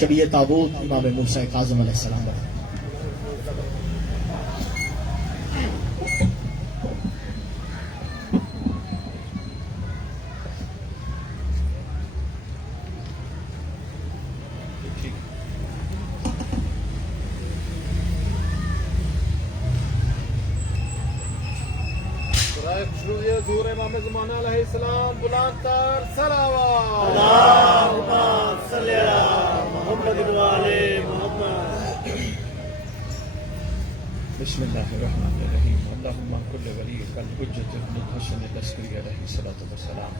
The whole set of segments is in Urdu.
شبیہ تابوت امام موسیٰ کاظم علیہ السلام پر۔ ظہور امام زمانہ علیہ السلام بلند تر صلوات۔ اللہم صلی علی محمد و آل محمد۔ بسم اللہ الرحمن الرحیم۔ اللہم کل ولیک الحجۃ ابن الحسن العسکری علیہ الصلوۃ والسلام،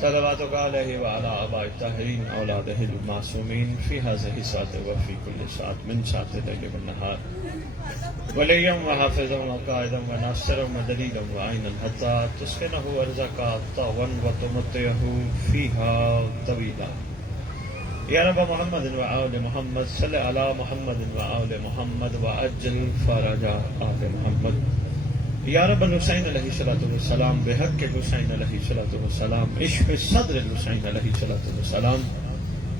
صلواتک علیہ وعلی آباء الطاہرین اولادہ المعصومین فی ہذہ الساعۃ وفی کل ساعۃ من ساعۃ اللیل والنہار، ولیا وحافظا وقائدا وناصرا ودلیلا وعینا حتی تسکنہ ارضک طوعا وتمتعہ فیہا طویلا۔ یا رب محمد و آل محمد صلی علی محمد و آل محمد وعجل فرج آل محمد۔ یا رب الحسین علیہ السلام بحق حسین علیہ السلام عشق صدر الحسین علیہ السلام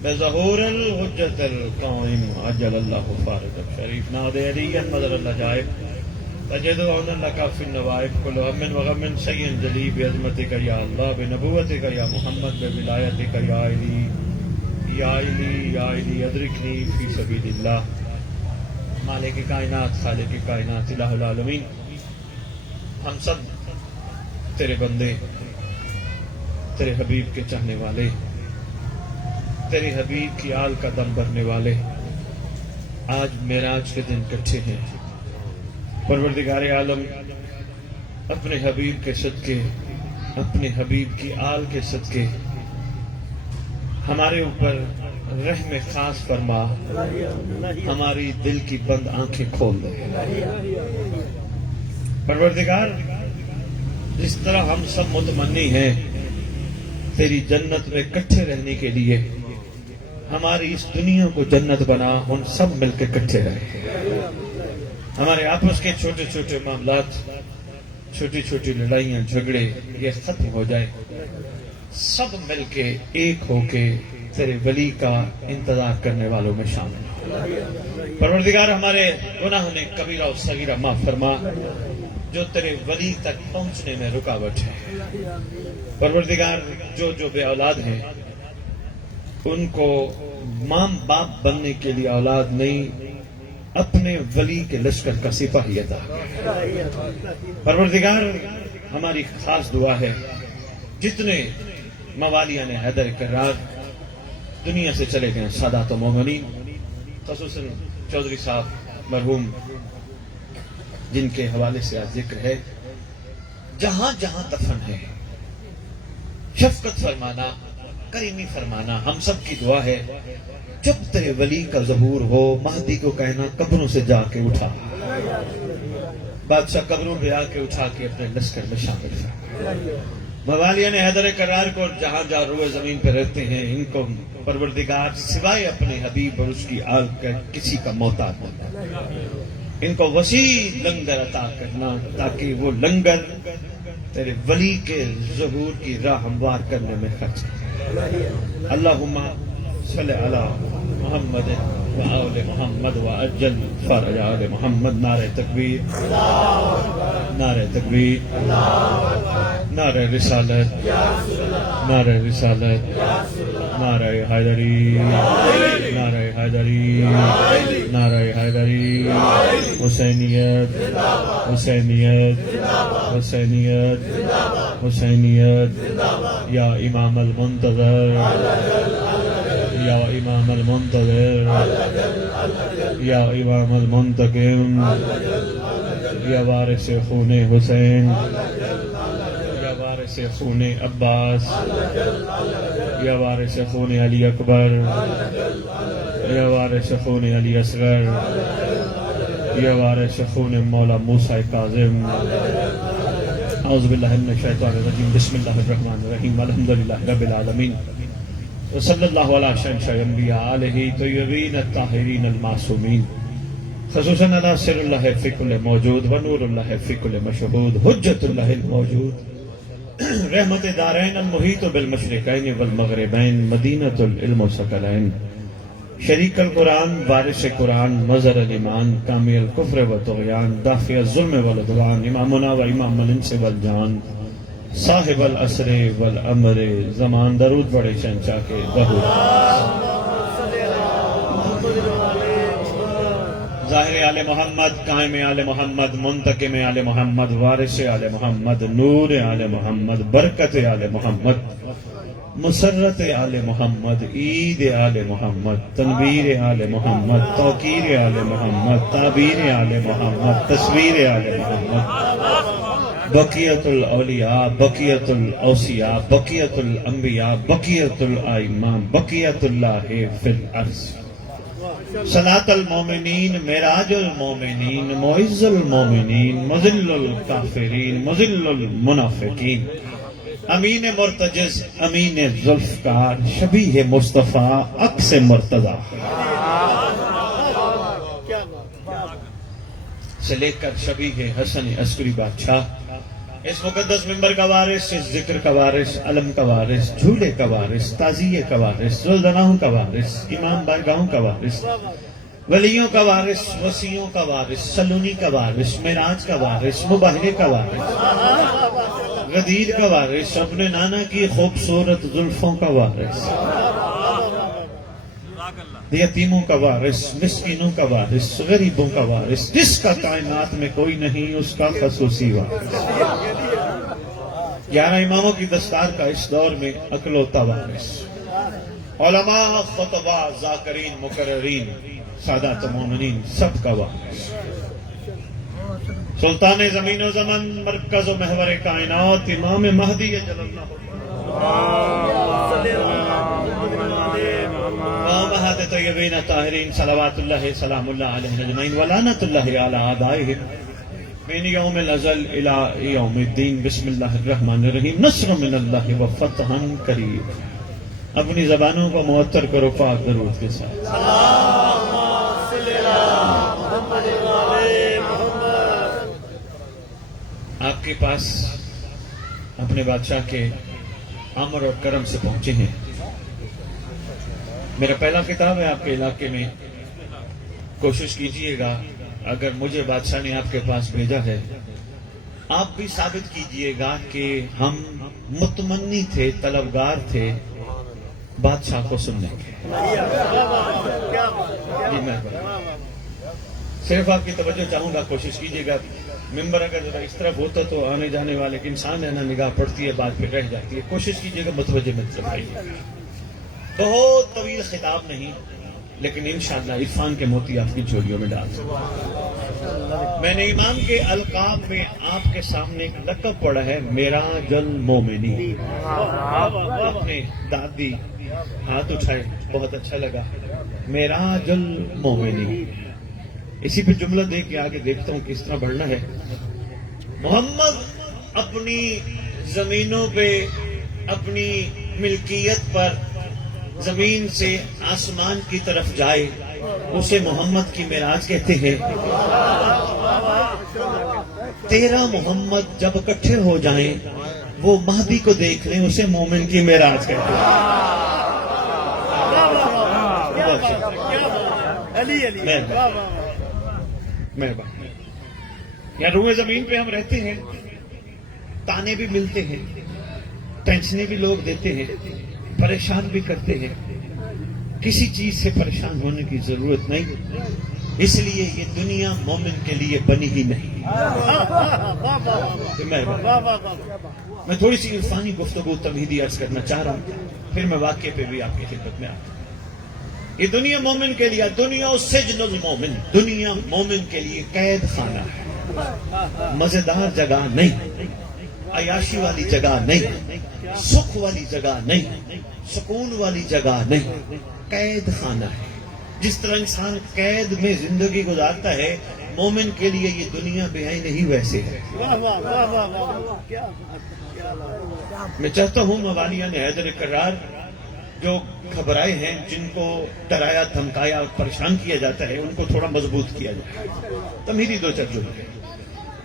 بظہور الحجت القائم عجل اللہ فارج شریف ناد علی مدر اللہ جائب تجد عون لکا فی النوائب کل ہم و غم سین جلی بعظمتک یا اللہ بنبوتک یا محمد بولایتک یا علی یا علی یا علی ادرکنی فی سبیل اللہ۔ مالک کائنات خالق کائنات الہ العالمین، ہم سب تیرے بندے، تیرے حبیب کے چاہنے والے، تیرے حبیب کی آل کا دم بھرنے والے، آج معراج کے دن کٹھے ہیں۔ پروردگار عالم اپنے حبیب کے صدقے، اپنے حبیب کی آل کے صدقے ہمارے اوپر رحم خاص فرما، ہماری دل کی بند آنکھیں کھول دے۔ پروردگار جس طرح ہم سب متمنی ہیں تیری جنت میں کٹھے رہنے کے لیے، ہماری اس دنیا کو جنت بنا، ہم سب مل کے کٹھے رہیں۔ ہمارے آپس کے چھوٹے چھوٹے معاملات، چھوٹی چھوٹی لڑائیاں جھگڑے یہ ختم ہو جائے، سب مل کے ایک ہو کے تیرے ولی کا انتظار کرنے والوں میں شامل۔ پروردگار ہمارے گناہ نے کبیرہ و صغیرہ معاف فرما جو تیرے ولی تک پہنچنے میں رکاوٹ ہے۔ پروردگار جو بے اولاد ہیں ان کو ماں باپ بننے کے لیے اولاد نہیں، اپنے ولی کے لشکر کا سپاہی عطا کر۔ پروردگار ہماری خاص دعا ہے جتنے موالیان حیدر کرار دنیا سے چلے گئے سادات و مومنین، خصوصاً چودھری صاحب مرحوم جن کے حوالے سے آج ذکر ہے، جہاں جہاں دفن ہے شفقت فرمانا، کریمی فرمانا۔ ہم سب کی دعا ہے جب تیرے ولی کا ظہور ہو مہدی کو کہنا قبروں سے جا کے اٹھا، بادشاہ قبروں پہ آ کے اٹھا کے اپنے لشکر میں شامل ہے۔ موالیان حیدر کرار کو جہاں جہاں روئے زمین پہ رہتے ہیں ان کو پروردگار سوائے اپنے حبیب اور اس کی آل کا کسی کا محتاج نہ، ان کو وسیع لنگر عطا کرنا تاکہ وہ لنگر تیرے ولی کے ظہور کی راہ ہموار کرنے میں خرچ کرے۔ اللہم صلی علی محمد و آل محمد و عجل فرج آل محمد۔ نعرہ تکبیر، نعرہ تکبیر، نعرہ رسالت، نعرہ رسالت، نعرہ حیدری، نعرہ حیدری، نعرہ حیدری، حسینیت، حسینیت، حسینیت، حسینیت، یا امام المنتظر، یا امام المنتظر، یا امام المنتقم، یا وارث خون حسین، یا وارث خون عباس، یا وارث خون علی اکبر، یا وارث خون علی اصغر، یا وارث خون مولا موسیٰ کاظم۔ اعوذ باللہ من الشیطان الرجیم، بسم اللہ الرحمن الرحیم، الحمدللہ رب العالمین، وصلی اللہ علی شہنشاہ انبیاء آلہ طیبین الطاہرین المعصومین، خصوصاً علی سر اللہ فی کل موجود و نور اللہ فی کل مشہود، حجت اللہ الموجود، رحمت دارین المحیط بالمشرقین والمغربین، مدینۃ العلم والثقلین، شریک القرآن وارث قرآن مظہر الایمان کامی الکفر و طغیان دافع الظلم والعدوان امامنا و امام الانس والجان صاحب العصر والامر زمان درود بڑے شہنشاہ کے درود ظاہر آل محمد قائم آل محمد منتقم آل محمد وارث آل محمد نور آل محمد برکت آل محمد مسرت آل محمد عید آل محمد تنویر آل محمد توقیر آل محمد تعبیر آل محمد تصویر آل محمد بقیت الاولیاء بقیت الاوصیاء بقیت الانبیاء بقیت الائمہ بقیت اللہ فی الارض صلاۃ المومنین معراج المومنین معز المومنین مذل الکافرین مذل المنافقین امین مرتجز امین ذوالفقار شبیہ مصطفیٰ عکس مرتضیٰ سے لے کر شبیہ حسن عسکری بادشاہ اس مقدس منبر کا وارث اس ذکر کا وارث علم کا وارث جھولے کا وارث تعزیے کا وارث زلزلاؤں کا وارث امام بارگاہوں کا وارث ولیوں کا وارث وسیعوں کا وارث سلونی کا وارث معراج کا وارث مباہرے کا وارث غدیر کا وارث اپنے نانا کی خوبصورت زلفوں کا وارث یتیموں کا وارث مسکینوں کا وارث غریبوں کا وارث جس کا کائنات میں کوئی نہیں اس کا خصوصی وارث 11 اماموں کی دستار کا اس دور میں اکلوتا وارث علماء خطباء ذاکرین مقررین سادات مومنین سب کا وارث سلطان زمین و زمن مرکز و محور کائنات امام مہدی جل وآبہات طیبین طاہرین صلوات اللہ سلام اللہ علیہ اجمعین ولعنت اللہ علی آبائہم من یوم الازل الى یوم الدین بسم اللہ الرحمن الرحیم نصر من اللہ و فتح قریب اپنی زبانوں کو معطر کرو پاک درود کے ساتھ آپ کے پاس اپنے بادشاہ کے امر اور کرم سے پہنچے ہیں میرا پہلا خطاب ہے آپ کے علاقے میں کوشش کیجئے گا اگر مجھے بادشاہ نے آپ کے پاس بھیجا ہے آپ بھی ثابت کیجئے گا کہ ہم متمنی تھے طلبگار تھے بادشاہ کو سننے کے صرف آپ کی توجہ چاہوں گا کوشش کیجئے گا ممبر اگر ذرا اس طرف ہوتا تو آنے جانے والے انسان ہے نا نگاہ پڑتی ہے بات پہ رہ جاتی ہے کوشش کیجئے گا متوجہ میں چلائیے بہت طویل خطاب نہیں لیکن انشاءاللہ عرفان کے موتی آپ کی جھولیوں میں ڈال سکتا میں نے امام کے القاب میں آپ کے سامنے ایک لقب پڑھا ہے معراج المومنین اپنے دادی ہاتھ اٹھائے بہت اچھا لگا معراج المومنین اسی پہ جملہ دے کے آگے دیکھتا ہوں کس طرح بڑھنا ہے محمد اپنی زمینوں پہ اپنی ملکیت پر زمین سے آسمان کی طرف جائے اسے محمد کی معراج کہتے ہیں 13 محمد جب اکٹھے ہو جائیں وہ مہدی کو دیکھ لیں اسے مومن کی معراج کہتے ہیں مہربانی یا روئے زمین پہ ہم رہتے ہیں تانے بھی ملتے ہیں ٹینشنیں بھی لوگ دیتے ہیں پریشان بھی کرتے ہیں کسی چیز سے پریشان ہونے کی ضرورت نہیں اس لیے یہ دنیا مومن کے لیے بنی ہی نہیں میں تھوڑی سی عرفانی گفتگو تمہیدی عرض کرنا چاہ رہا ہوں پھر میں واقعے پہ بھی آپ کی خدمت میں آتا ہوں یہ دنیا مومن کے لیے دنیا سجن المومن دنیا مومن کے لیے قید خانہ ہے مزیدار جگہ نہیں عیاشی والی جگہ نہیں سکھ والی جگہ نہیں سکون والی جگہ نہیں قید خانہ ہے جس طرح انسان قید میں زندگی گزارتا ہے مومن کے لیے یہ دنیا بے عین ہی ویسے ہے میں چاہتا ہوں موالیان حیدر کرار جو گھبرائے ہیں جن کو ڈرایا دھمکایا اور پریشان کیا جاتا ہے ان کو تھوڑا مضبوط کیا جائے تمہیدی دو چرجو ہے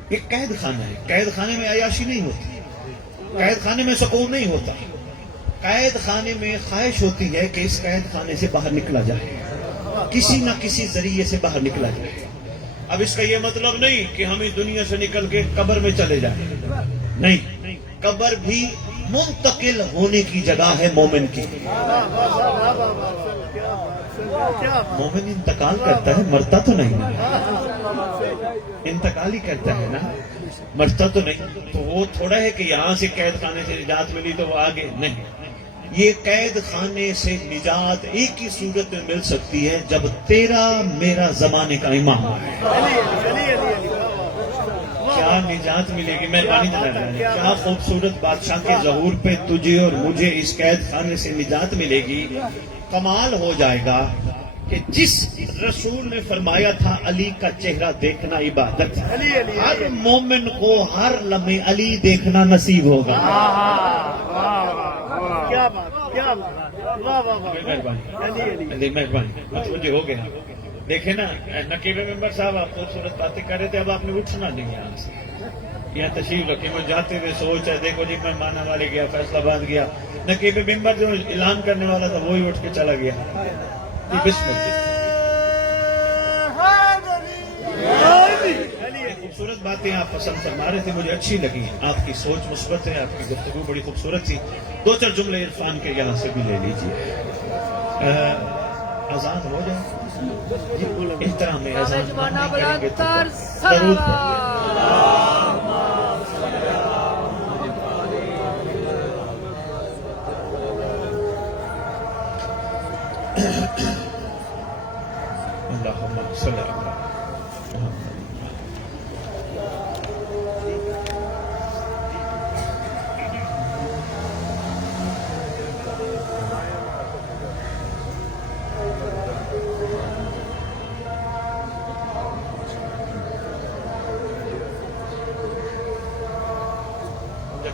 یہ قید خانہ ہے قید خانے میں عیاشی نہیں ہوتی قید خانے میں سکون نہیں ہوتا قید خانے میں خواہش ہوتی ہے کہ اس قید خانے سے باہر نکلا جائے کسی نہ کسی ذریعے سے باہر نکلا جائے. اب اس کا یہ مطلب نہیں کہ ہم اس دنیا سے نکل کے قبر میں چلے جائیں. نہیں، قبر بھی منتقل ہونے کی جگہ ہے مومن کی. مومن انتقال کرتا ہے، مرتا تو نہیں. انتقال ہی کرتا ہے نا، مرتا تو نہیں. تو وہ تھوڑا ہے کہ یہاں سے قید خانے سے نجات ملی تو وہ آگے نہیں. یہ قید خانے سے نجات ایک ہی صورت میں مل سکتی ہے جب تیرا میرا زمانے کا امام ہے. کیا نجات ملے گی؟ مہربانی جناب، کیا خوبصورت بادشاہ کے ظہور پہ تجھے اور مجھے اس قید خانے سے نجات ملے گی. کمال ہو جائے گا کہ جس رسول نے فرمایا تھا علی کا چہرہ دیکھنا عبادت ہے، ہر مومن کو ہر لمحے علی دیکھنا نصیب ہوگا. مہربانی مجھے ہو گیا. دیکھیں نا نقیب ممبر صاحب، آپ خوبصورت باتیں کر رہے تھے، اب آپ نے اٹھنا نہیں یہاں سے. یہاں تشریف رکھے. میں جاتے ہوئے سوچ ہے، دیکھو جی میں مانا والے گیا، فیصلہ آباد گیا، نقیب ممبر جو اعلان کرنے والا تھا وہی اٹھ کے چلا گیا. بسم اللہ. خوبصورت باتیں آپ پسند فرما رہے تھے، مجھے اچھی لگی. آپ کی سوچ مثبت ہے، آپ کی گفتگو بڑی خوبصورت تھی. دو چار جملے عرفان کے یہاں سے بھی لے لیجیے. اذان ہو جائے احترام میں اذان کریں گے تو ضرور اللہم صلی اللہ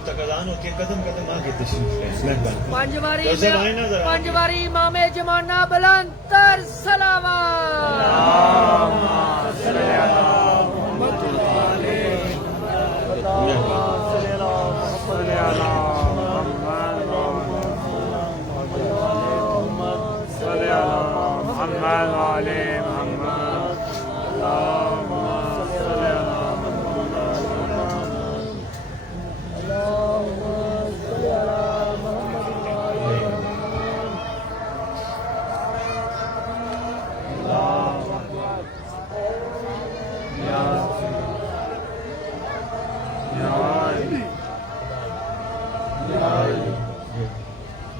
تک اذان ہوتی ہے قدم قدم آگے تشریف لیں. پنجواری امام زمانہ بلند تر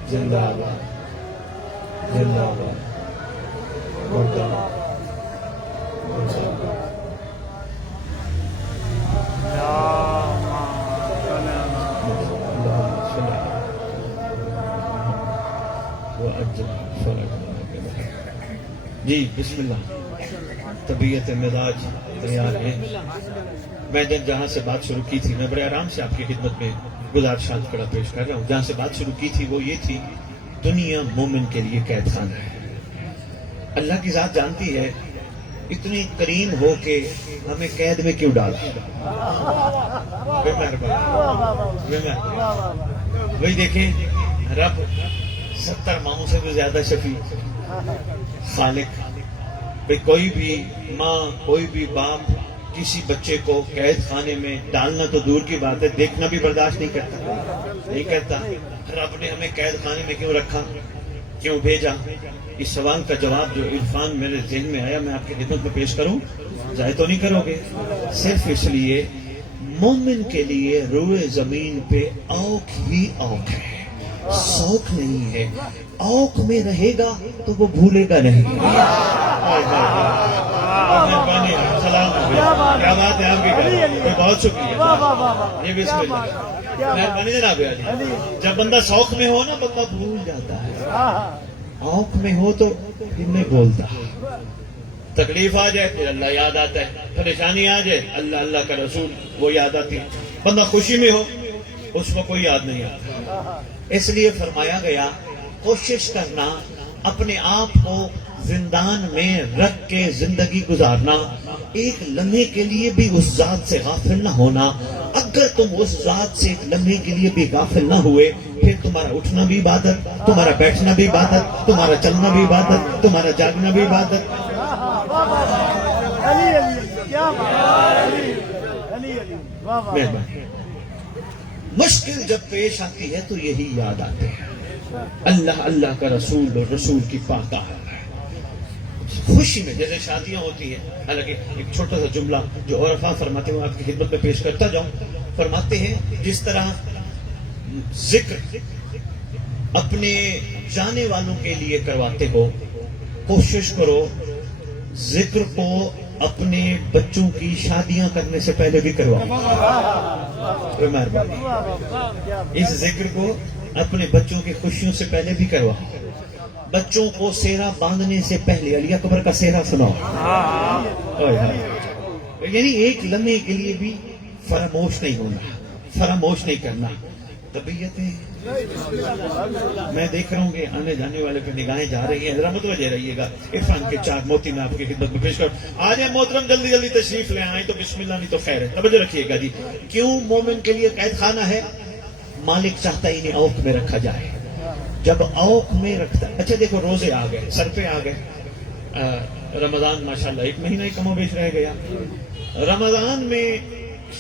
زندہ آباد، زندہ آباد، مردہ جی. بسم اللہ. طبیعت مزاج تیار ہے. میں جہاں سے بات شروع کی تھی، میں بڑے آرام سے آپ کی خدمت میں گزارشات کڑا پیش کر رہا ہوں. جہاں سے بات شروع کی تھی وہ یہ تھی، دنیا مومن کے لیے قید خانہ ہے. اللہ کی ذات جانتی ہے اتنی کریم ہو کے ہمیں قید میں کیوں ڈالا. بے مہربانی. وہی دیکھیں، رب 70 ماہوں سے بھی زیادہ شفیع خالق. بھئی کوئی بھی ماں، کوئی بھی باپ کسی بچے کو قید خانے میں ڈالنا تو دور کی بات ہے، دیکھنا بھی برداشت نہیں کرتا. رب نے ہمیں قید خانے میں کیوں رکھا، کیوں بھیجا؟ اس سوال کا جواب جو عرفان میرے ذہن میں آیا میں آپ کی خدمت میں پیش کروں. ضائع تو نہیں کرو گے؟ صرف اس لیے مومن کے لیے روئے زمین پہ اوک ہی اوک ہے، سوک نہیں ہے. اوک میں رہے گا تو وہ بھولے گا نہیں. سلام، کیا بات ہے آپ کی، بہت شکریہ. یہ بسم اللہ. مہربانی جناب علی. جب بندہ سوک میں ہو نا بندہ بھول جاتا ہے، اوک میں ہو تو پھر نہیں بولتا. تکلیف آ جائے پھر اللہ یاد آتا ہے، پریشانی آ جائے اللہ اللہ کا رسول وہ یاد آتی. بندہ خوشی میں ہو اس کو کوئی یاد نہیں آتا. اس لیے فرمایا گیا کوشش کرنا اپنے آپ کو زندان میں رکھ کے زندگی گزارنا، ایک لمحے کے لیے بھی اس ذات سے غافل نہ ہونا. اگر تم اس ذات سے ایک لمحے کے لیے بھی غافل نہ ہوئے، پھر تمہارا اٹھنا بھی عبادت، تمہارا بیٹھنا بھی عبادت، تمہارا چلنا بھی عبادت، تمہارا جاگنا بھی عبادت. مہربانی. مشکل جب پیش آتی ہے تو یہی یاد آتے ہیں، اللہ اللہ کا رسول اور رسول کی پاک ہے. خوشی میں جیسے شادیاں ہوتی ہیں، حالانکہ ایک چھوٹا سا جملہ جو عرفا فرماتے ہیں وہ آپ کی خدمت میں پیش کرتا جاؤں. فرماتے ہیں جس طرح ذکر اپنے جانے والوں کے لیے کرواتے ہو، کوشش کرو ذکر کو اپنے بچوں کی شادیاں کرنے سے پہلے بھی کرواؤ. مہربانی. اس ذکر کو اپنے بچوں کی خوشیوں سے پہلے بھی کرواؤ. بچوں کو سیرا باندھنے سے پہلے علی اکبر کا سیرا سناؤ. یعنی ایک لمحے کے لیے بھی فراموش نہیں ہونا، فراموش نہیں کرنا. طبیعتیں میں دیکھ رہا ہوں کہ آنے جانے والے پہ نگاہیں جا رہی ہیں، ذرا متوجہ رہیے گا. عرفان کے 4 موتی میں آپ کی خدمت میں پیش کروں. آ جائیں محترم، جلدی جلدی تشریف لے آئیں تو بسم اللہ، نہیں تو خیر ہے. توجہ رکھیے گا جی. کیوں مومن کے لیے قید خانہ ہے؟ مالک چاہتا ہی نہیں اوق میں رکھا جائے. جب اوق میں رکھتا، اچھا دیکھو روزے آ گئے، سر پہ آ گئے. رمضان ماشاءاللہ 1 مہینہ ہی کم و بیش رہ گیا. رمضان میں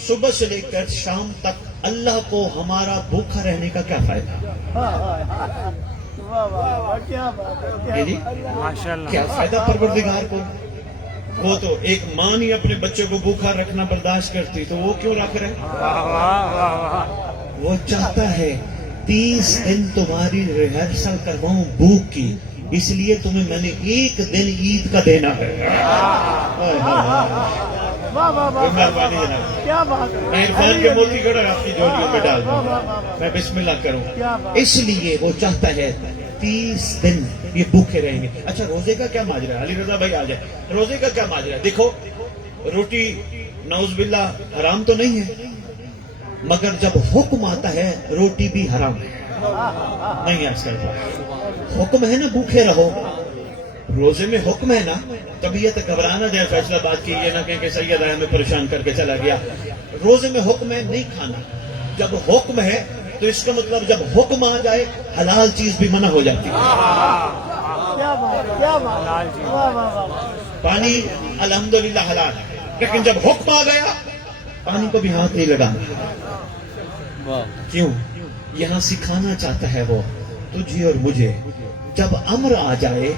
صبح سے لے کر شام تک اللہ کو ہمارا بھوکا رہنے کا کیا فائدہ؟ کیا فائدہ پروردگار کو؟ وہ تو ایک ماں نہیں اپنے بچے کو بھوکا رکھنا برداشت کرتی، تو وہ کیوں رکھ رہے؟ وہ چاہتا ہے 30 دن تمہاری ریہرسل کرواؤں بھوک کی، اس لیے تمہیں میں نے 1 دن عید کا دینا ہے. میں عرفان کے موتی گڑھ آپ کی جوڑیوں میں ڈال دوں، میں بسم اللہ کروں. اس لیے وہ چاہتا ہے 30 دن یہ بھوکے رہیں گے. اچھا روزے کا کیا ماجرا ہے؟ علی رضا بھائی آ جائے. روزے کا کیا ماجرا ہے؟ دیکھو روٹی نعوذ باللہ حرام تو نہیں ہے، مگر جب حکم آتا ہے روٹی بھی حرام ہے. نہیں آج کل حکم ہے نا بھوکے رہو، روزے میں حکم ہے نا. طبیعت گھبرانا جائے، فیصلہ بات کی یہ نہ کہ سید آیا ہمیں پریشان کر کے چلا گیا. روزے میں حکم ہے نہیں کھانا. جب حکم ہے تو اس کا مطلب جب حکم آ جائے حلال چیز بھی منع ہو جاتی ہے. پانی الحمدللہ حلال ہے، لیکن جب حکم آ گیا پانی کو بھی ہاتھ نہیں لگانا. کیوں؟ یہاں سکھانا چاہتا ہے وہ تجھے اور مجھے. جب امر آ جائے،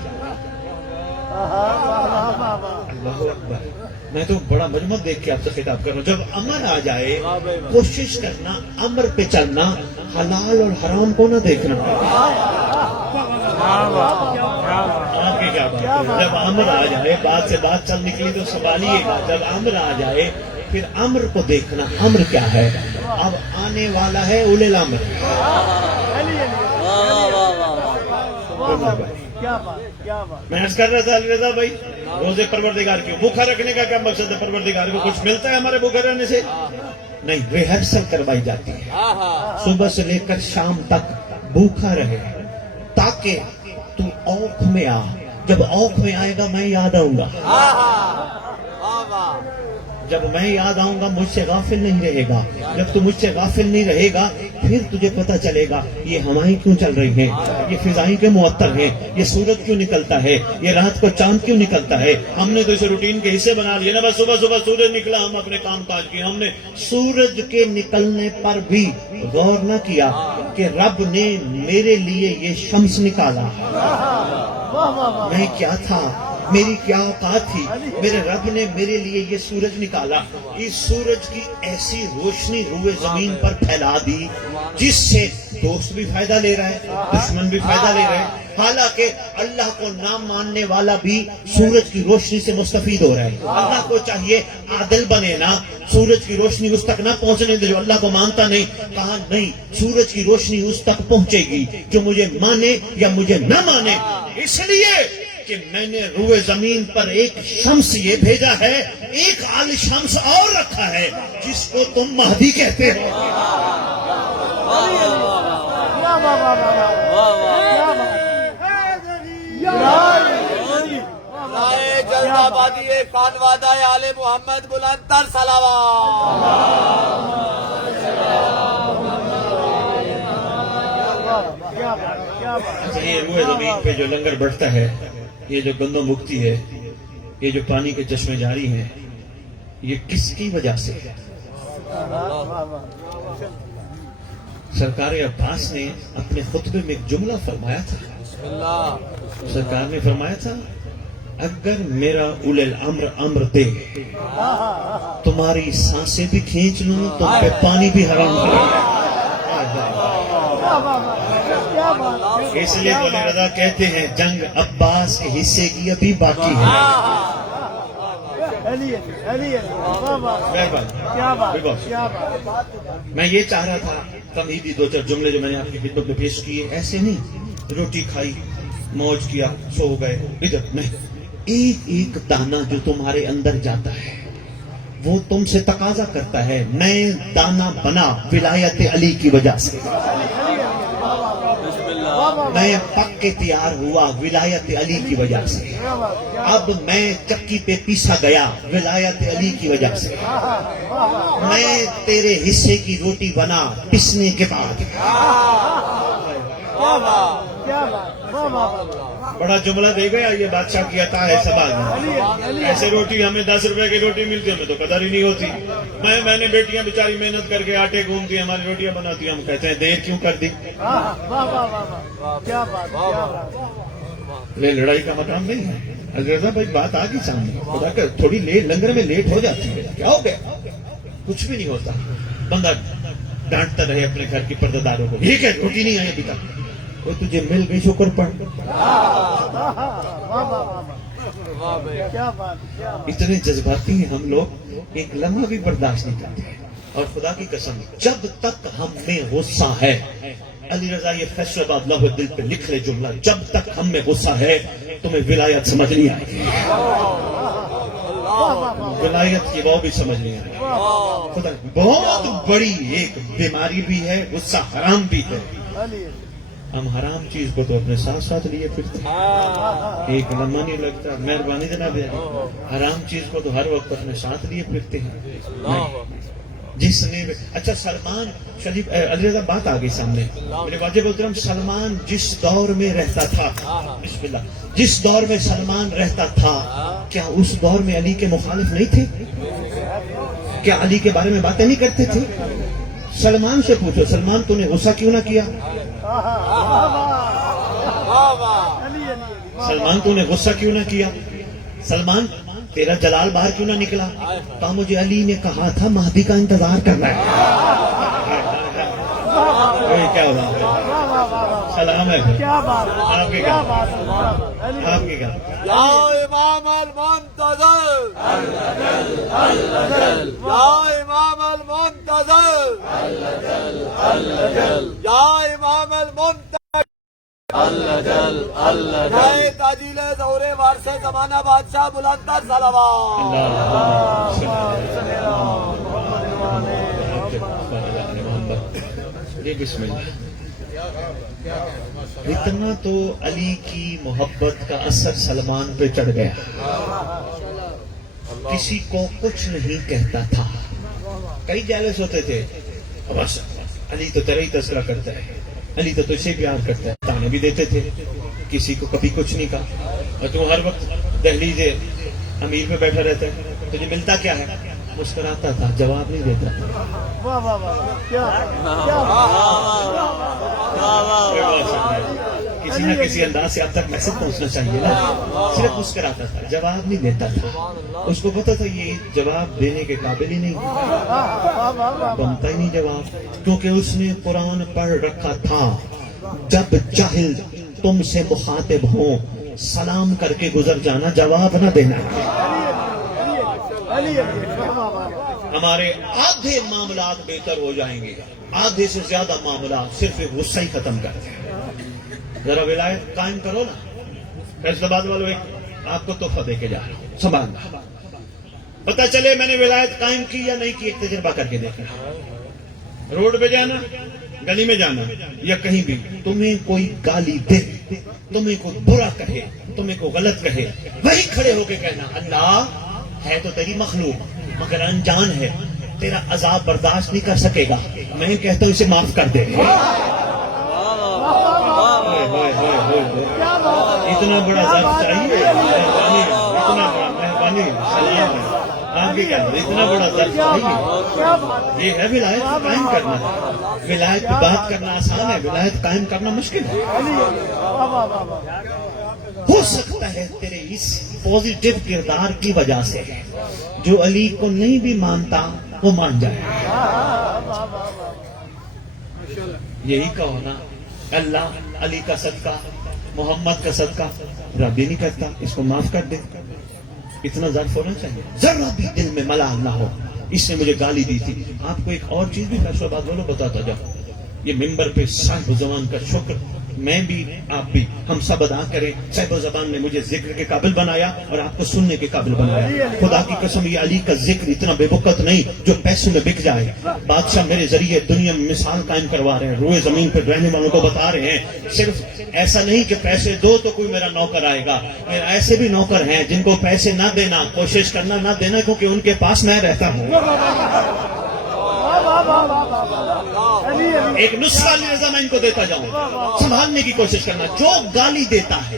اللہ اکبر، میں تو بڑا مجمع دیکھ کے آپ سے خطاب کر رہا ہوں. جب امر آ جائے کوشش کرنا امر پہ چلنا، حلال اور حرام کو نہ دیکھنا. آپ کی کیا بات ہے؟ جب امر آ جائے، بات سے بات چل نکلی تو سنبھالیے گا. جب امر آ جائے پھر امر کو دیکھنا. امر کیا ہے؟ اب آنے والا ہے اولے الامر. میں عرض کر رہا تھا علی رضا بھائی، روزے پروردگار کیوں؟ بھوکا رکھنے کا کیا مقصد ہے؟ پروردگار کو کچھ ملتا ہے ہمارے بھوکا رہنے سے؟ نہیں، ریہرسل کروائی جاتی ہے صبح سے لے کر شام تک بھوکا رہے تاکہ تو اوق میں آ. جب اوق میں آئے گا میں یاد آؤں گا. جب میں یاد آؤں گا مجھ سے غافل نہیں رہے گا. جب تو مجھ سے غافل نہیں رہے گا پھر تجھے پتہ چلے گا یہ ہوائیں کیوں چل رہی ہیں، یہ فضائیں کیوں معطر ہیں، یہ سورج کیوں نکلتا ہے، یہ رات کو چاند کیوں نکلتا ہے. ہم نے تو اسے روٹین کے حصے بنا لیے نا. بس صبح صبح سورج نکلا ہم اپنے کام کاج کیے. ہم نے سورج کے نکلنے پر بھی غور نہ کیا کہ رب نے میرے لیے یہ شمس نکالا. میں کیا تھا، میری کیا اوقات تھی، میرے رب نے میرے لیے یہ سورج نکالا. اس سورج کی ایسی روشنی روئے زمین پر پھیلا دی جس سے دوست بھی فائدہ لے رہا ہے، دشمن بھی فائدہ لے رہے ہیں. حالانکہ اللہ کو نہ ماننے والا بھی سورج کی روشنی سے مستفید ہو رہا ہے. اللہ کو چاہیے عادل بنے نا، سورج کی روشنی اس تک نہ پہنچنے دے جو اللہ کو مانتا نہیں. کہا نہیں، سورج کی روشنی اس تک پہنچے گی جو مجھے مانے یا مجھے نہ مانے. اس لیے کہ میں نے روئے زمین پر ایک شمس یہ بھیجا ہے، ایک عال شمس اور رکھا ہے جس کو تم مہدی کہتے ہو. رائے جلد آبادی خانوادہ آل محمد بلند تر صلوات. اچھا، یہ روئے زمین پہ جو لنگر بڑھتا ہے، یہ جو گندم اگتی ہے، یہ جو پانی کے چشمے جاری ہیں، یہ کس کی وجہ سے ہے؟ سرکار عباس نے اپنے خطبے میں ایک جملہ فرمایا تھا. سرکار نے فرمایا تھا، اگر میرا اولے الامر امر دے تمہاری سانسیں بھی کھینچ لوں تم پہ پانی بھی حرام کروں. اس لیے تو رضا کہتے ہیں جنگ عباس کے حصے کی ابھی باقی ہے. میں یہ چاہ رہا تھا تمہیدی دو چار جملے جو میں نے آپ کی خدمت میں پیش کیے، ایسے نہیں روٹی کھائی موج کیا سو گئے، ادھر نہیں. ایک ایک دانہ جو تمہارے اندر جاتا ہے وہ تم سے تقاضا کرتا ہے میں دانہ بنا ولایت علی کی وجہ سے، میں پک کے تیار ہوا ولایت علی کی وجہ سے، اب میں چکی پہ پیسا گیا ولایت علی کی وجہ سے، میں تیرے حصے کی روٹی بنا پسنے کے بعد. بڑا جملہ دے گیا، یہ بادشاہ کی عطا ہے سوال میں. ایسے روٹی ہمیں 10 روپے کی روٹی ملتی ہمیں تو قدر ہی نہیں ہوتی. میں نے بیٹیاں بیچاری محنت کر کے آٹے گھومتی ہماری روٹیاں بناتی، ہم کہتے ہیں دیر کیوں کر دی. یہ لڑائی کا مقام نہیں ہے. رضا بھائی بات آ گئی سامنے، خدا کا تھوڑی لنگر میں لیٹ ہو جاتی ہے، کیا ہو گیا؟ کچھ بھی نہیں ہوتا. بندہ ڈانٹتا رہے اپنے گھر کی پردہ داروں کو، یہ کہ روٹی نہیں آئی ابھی تک، وہ تجھے مل گئی شکر پڑھ. اتنے جذباتی ہیں ہم لوگ، ایک لمحہ بھی برداشت نہیں کرتے. اور خدا کی قسم جب تک ہم میں غصہ ہے، علی رضا یہ فیصلہ باد لوح دل پہ لکھ لے جملہ، جب تک ہم میں غصہ ہے تمہیں ولایت سمجھ نہیں آئے گی. ولایت کی وہ بھی سمجھ نہیں آئے گی. خدا بہت بڑی ایک بیماری بھی ہے، غصہ حرام بھی ہے. ہم حرام چیز کو تو اپنے ساتھ ساتھ لیے پھرتے ہیں، ایک لمحہ نہیں لگتا. مہربانی جناب، حرام چیز کو تو ہر وقت اپنے ساتھ لیے پھرتے ہیں. جس نے اچھا سلمان شریف علی رضا بات آ گئی سامنے، میرے واجب محترم سلمان جس دور میں رہتا تھا، بسم اللہ، جس دور میں سلمان رہتا تھا، کیا اس دور میں علی کے مخالف نہیں تھے؟ کیا علی کے بارے میں باتیں نہیں کرتے تھے؟ سلمان سے پوچھو، سلمان تو نے غصہ کیوں نہ کیا؟ سلمان تو نے غصہ کیوں نہ کیا؟ سلمان تیرا جلال باہر کیوں نہ نکلا؟ کہا مجھے علی نے کہا تھا مہدی کا انتظار کرنا ہے. کیا ہوا؟ سلام ہے آپ کے گھر، آپ کے گھر. یا امام المنتظر، یا امام المنتظر، یا امام المنتظر، جائے تاجیل ظہور وارث زمانہ بادشاہ بلند تر صلوات. بسم اللہ. اتنا تو علی کی محبت کا اثر سلمان پہ چڑھ گیا، کسی کو کچھ نہیں کہتا تھا. کئی جالس ہوتے تھے، بس علی تو تیرا ہی تذکرہ کرتا ہے، علی تو تجھ سے پیار کرتا ہے، تانے بھی دیتے تھے، کسی کو کبھی کچھ نہیں کہا. اور تو ہر وقت دہلیز امیر میں بیٹھا رہتا ہے، تجھے ملتا کیا ہے؟ مسکراتا تھا، جواب نہیں دیتا تھا. کسی نہ کسی انداز سے اب تک میسج پہنچنا چاہیے نا. صرف مسکراتا تھا، جواب نہیں دیتا تھا. اس کو پتا تھا یہ جواب دینے کے قابل ہی نہیں، بنتا ہی نہیں جواب، کیونکہ اس نے قرآن پڑھ رکھا تھا. جب جاہل تم سے مخاطب ہوں سلام کر کے گزر جانا، جواب نہ دینا. ہمارے آدھے معاملات بہتر ہو جائیں گے، آدھے سے زیادہ معاملات صرف غصہ ہی ختم کرتے ہیں. ذرا ولایت قائم کرو نا. فیصلہ آباد والوں ایک آپ کو تحفہ دے کے جا رہا ہوں، سنبھالنا. پتہ چلے میں نے ولایت قائم کی یا نہیں کی، ایک تجربہ کر کے دیکھنا. روڈ پہ جانا، گلی میں جانا یا کہیں بھی تمہیں کوئی گالی دے، تمہیں کوئی برا کہے، تمہیں کوئی غلط کہے، وہی کھڑے ہو کے کہنا اللہ ہے تو تیری مخلوق مگر انجان ہے، تیرا عذاب برداشت نہیں کر سکے گا، میں کہتا ہوں اسے معاف کر دے۔ اتنا بڑا ظرف چاہیے، اتنا بڑا مہربانی سلام ہے آپ کیا، اتنا بڑا ظرف چاہیے۔ یہ ہے ولایت قائم کرنا، ولایت پہ بات کرنا آسان ہے، ولایت قائم کرنا مشکل ہے۔ ہو سکتا ہے تیرے اس پازیٹیو کردار کی وجہ سے جو علی کو نہیں بھی مانتا وہ مان جائے۔ یہی کہو نا اللہ علی کا صدقہ، محمد کا صدقہ رب بھی نہیں کرتا، اس کو معاف کر دے۔ اتنا ظرف ہونا چاہیے، ذرا بھی دل میں ملال نہ ہو اس نے مجھے گالی دی تھی۔ آپ کو ایک اور چیز بھی فیصلہ بات بولو بتاتا جاؤ، یہ ممبر پہ صاحب زبان کا شکر، میں بھی آپ بھی ہم سب ادا کریں۔ صاحب زبان نے مجھے ذکر کے قابل بنایا اور آپ کو سننے کے قابل بنایا۔ خدا کی قسم یہ علی کا ذکر اتنا بے وقت نہیں جو پیسوں میں بک جائے۔ بادشاہ میرے ذریعے دنیا میں مثال قائم کروا رہے ہیں، روئے زمین پہ رہنے والوں کو بتا رہے ہیں صرف ایسا نہیں کہ پیسے دو تو کوئی میرا نوکر آئے گا، ایسے بھی نوکر ہیں جن کو پیسے نہ دینا، کوشش کرنا نہ دینا، کیونکہ ان کے پاس میں رہتا ہوں۔ ایک نسخہ لہذا میں ان کو دیتا جاؤں، سنبھالنے کی کوشش کرنا۔ جو گالی دیتا ہے،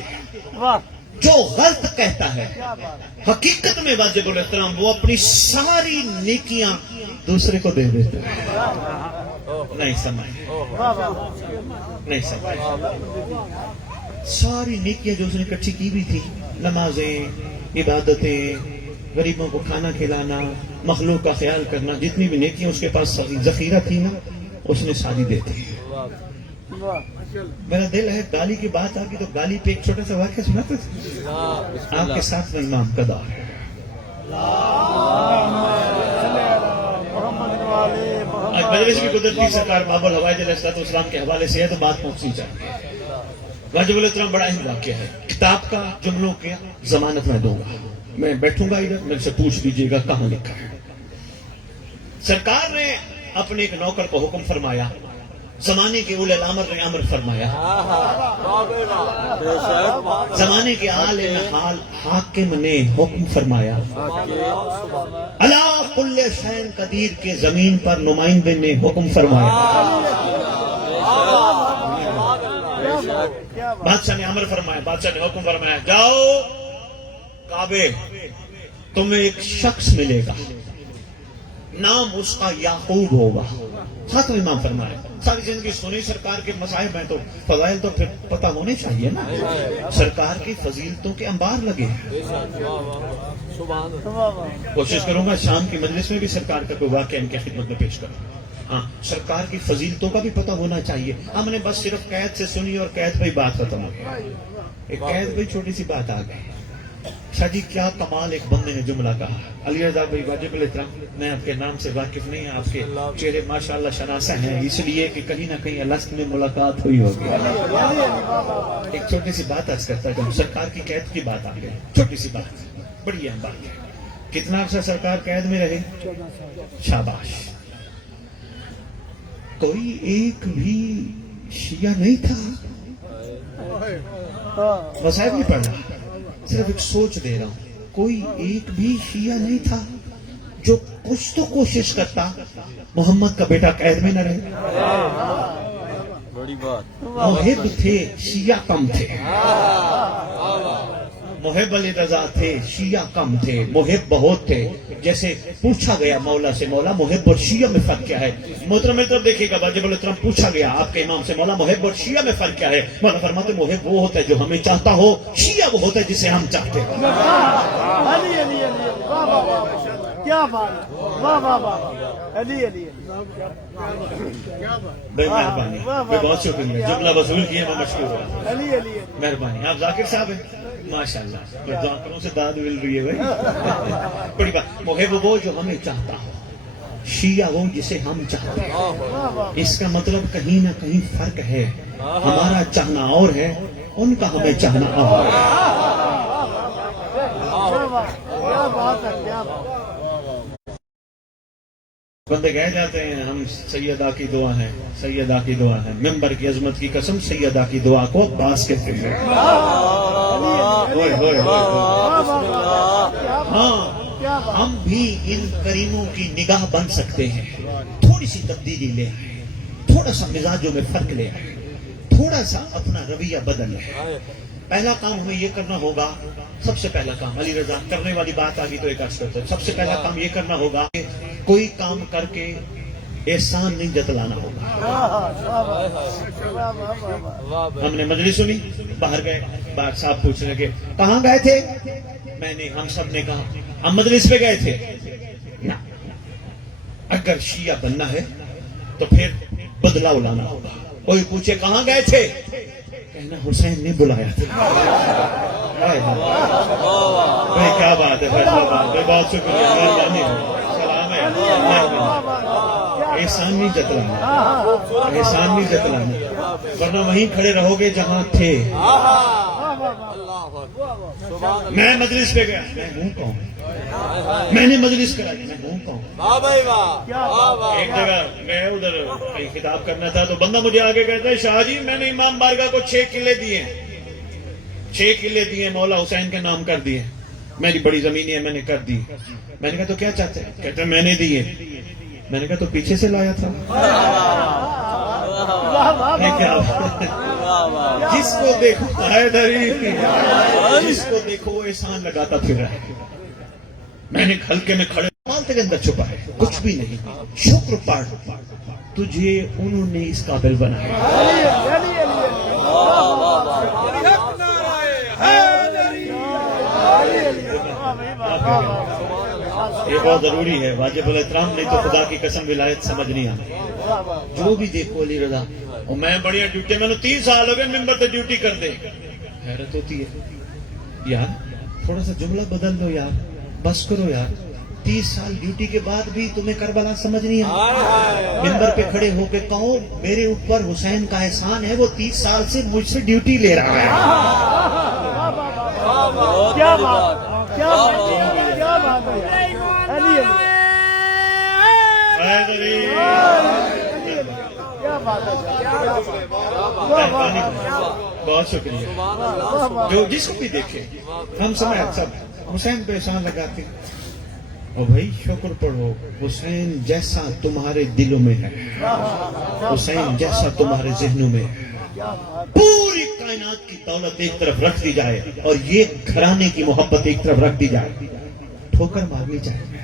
جو غلط کہتا ہے، حقیقت میں واجب الاحترام وہ اپنی ساری نیکیاں دوسرے کو دے دیتا ہے۔ نہیں سمجھ ساری نیکیاں جو اس نے اکٹھی کی بھی تھی، نمازیں، عبادتیں، غریبوں کو کھانا کھلانا، مخلوق کا خیال کرنا، جتنی بھی نیکیاں اس کے پاس ذخیرہ تھی نا اس نے ساری دے دی۔ میرا دل ہے گالی کی بات آ گئی تو گالی پہ ایک چھوٹا سا واقعہ سناتے تھے آپ کے ساتھ میں امام کا دور ہے۔ آج مجلس کی قدرتی سرکار باب الحوائج علیہ السلام کے حوالے سے ہے تو بات پہنچنی چاہیے۔ واجب الاحترام بڑا اہم واقعہ ہے، کتاب کا جملوں کی ضمانت میں دوں گا، میں بیٹھوں گا ادھر، میرے سے پوچھ لیجئے گا کہاں لکھا ہے۔ سرکار نے اپنے ایک نوکر کو حکم فرمایا، زمانے کے اولی الامر نے امر فرمایا، زمانے کے عالم حال حاکم نے حکم فرمایا، علی کل شیء قدیر کے زمین پر نمائندے نے حکم فرمایا۔ بادشاہ نے امر فرمایا، بادشاہ نے حکم فرمایا، جاؤ کعبے، تمہیں ایک شخص ملے گا، نام اس کا یعقوب ہوگا۔ ساتھ میں امام فرمایا، ساری زندگی سنی سرکار کے مصائب ہیں تو فضائل تو پھر پتہ ہونے چاہیے نا، سرکار کی فضیلتوں کے انبار لگے ہیں۔ کوشش کروں گا شام کی مجلس میں بھی سرکار کا کوئی واقعہ ان کی خدمت میں پیش کروں۔ ہاں، سرکار کی فضیلتوں کا بھی پتہ ہونا چاہیے۔ ہم نے بس صرف قید سے سنی اور قید پہ ہی بات ختم ہو گئی، ایک قید پہ چھوٹی سی بات آ گئی۔ شاہ جی کیا کمال ایک بندے نے جملہ کہا، علی رضا بھائی واجب الاحترام، میں آپ کے نام سے واقف نہیں، آپ کے چہرے ماشاءاللہ شناسہ ہیں، اس لیے کہ کہیں نہ کہیں الست میں ملاقات ہوئی ہوگی۔ ایک چھوٹی سی بات عرض کرتا ہوں، سرکار کی قید کی بات آ گئی، چھوٹی سی بات، بڑی اہم بات ہے۔ کتنا عرصہ سرکار قید میں رہے؟ شاباش۔ کوئی ایک بھی شیعہ نہیں تھا، مصائب نہیں پڑھ رہا، صرف ایک سوچ دے رہا ہوں، کوئی ایک بھی شیعہ نہیں تھا جو کچھ تو کوشش کرتا محمد کا بیٹا قید میں نہ رہے۔ محب تھے، شیعہ کم تھے، محب علی رضا تھے، شیعہ کم تھے، محب بہت تھے۔ جیسے پوچھا گیا مولا سے، مولا محب اور شیعہ میں فرق کیا ہے؟ محترم میری طرف دیکھیے گا، واجب الاحترام پوچھا گیا آپ کے امام سے، مولا محب اور شیعہ میں فرق کیا ہے؟ مولا فرماتے محب وہ ہوتا ہے جو ہمیں چاہتا ہو، شیعہ وہ ہوتا ہے جسے ہم چاہتے ہیں۔ کیا بات، واہ واہ واہ، علی علی بے مہربانی، بے بہت شکریہ، جملہ وصول کیے میں مشکور ہوا، علی علی مہربانی۔ آپ ذاکر صاحب ہیں ماشاءاللہ، ذاکروں سے داد مل رہی ہے بھائی، بڑی بات۔ محب وہ جو ہمیں چاہتا ہو، شیعہ وہ جسے ہم چاہتے ہیں۔ اس کا مطلب کہیں نہ کہیں فرق ہے، ہمارا چاہنا اور ہے، ان کا ہمیں چاہنا اور ہے۔ کیا بات ہے، کیا بات۔ بندے کہہ جاتے ہیں ہم سیدہ کی دعا ہے، سیدہ کی دعا ہے، ممبر کی عظمت کی قسم سیدہ کی دعا کو عباس کہتے ہیں۔ ہوئے ہوئے ہاں، ہم بھی ان کریموں کی نگاہ بن سکتے ہیں، تھوڑی سی تبدیلی لے آئے، تھوڑا سا مزاجوں میں فرق لے آئے، تھوڑا سا اپنا رویہ بدل لے۔ پہلا کام ہمیں یہ کرنا ہوگا، سب سے پہلا کام، علی رضا کرنے والی بات آگی تو ایک عرض کرتا ہوں، سب سے پہلا کام یہ کرنا ہوگا کہ کوئی کام کر کے احسان نہیں جتلانا ہوگا۔ ہم نے مجلس سنی، باہر گئے، باہر صاحب پوچھ رہے کہ کہاں گئے تھے؟ میں نے، ہم سب نے کہا ہم مجلس پہ گئے تھے۔ نہ، اگر شیعہ بننا ہے تو پھر بدلاؤ لانا ہوگا۔ کوئی پوچھے کہاں گئے تھے؟ کہنا حسین نے بلایا تھا۔ بھائی کیا بات ہے، بہت شکریہ، مہربانی، سلام ہے۔ احسان نہیں جتلانا، احسان نہیں جتلانا، ورنہ وہیں کھڑے رہو گے جہاں تھے۔ میں مجلس پہ گیا، میں ہوں کون؟ میں نے مجلس کرائی، میں ہوں کون؟ ایک جگہ میں ادھر کہیں خطاب کرنا تھا تو بندہ مجھے آگے کہتا ہے شاہ جی میں نے امام بارگاہ کو 6 قلعے دیے، 6 قلعے دیے، مولا حسین کے نام کر دیے، میری بڑی زمین ہے میں نے کر دی۔ میں نے کہا تو کیا چاہتے ہیں؟ کہتے ہیں میں نے دیے۔ میں نے کہا تو پیچھے سے لایا تھا۔ جس کو دیکھو جس کو دیکھو وہ احسان لگاتا پھر رہا ہے۔ میں نے ہلکے میں کھڑے مالتے کے اندر چھپا ہے، کچھ بھی نہیں، شکر پاڑ تجھے انہوں نے اس قابل بنایا۔ یہ بہت ضروری ہے، واجب الاحترام، نہیں تو خدا کی قسم ولایت سمجھ نہیں آتی۔ جو بھی دیکھو علی رضا، اور میں بڑھیا ڈیوٹی، میں نے 3 سال ہو گئے ممبر پہ ڈیوٹی کر دے، حیرت ہوتی ہے یار تھوڑا سا جملہ بدل دو یار، بس کرو یار۔ 30 سال ڈیوٹی کے بعد بھی تمہیں کربلا سمجھ نہیں آیا؟ ممبر پہ کھڑے ہو کے کہو میرے اوپر حسین کا احسان ہے، وہ 30 سال سے مجھ سے ڈیوٹی لے رہا ہے۔ کیا بات، کیا بات ہے۔ بہت شکریہ۔ جو جس کو بھی دیکھے ہم سب حسین پہ احسان لگاتے ہیں، اور بھائی شکر پڑھو، حسین جیسا تمہارے دلوں میں ہے، حسین جیسا تمہارے ذہنوں میں ہے، پوری کائنات کی دولت ایک طرف رکھ دی جائے اور یہ گھرانے کی محبت ایک طرف رکھ دی جائے، ٹھوکر مارنی چاہیے۔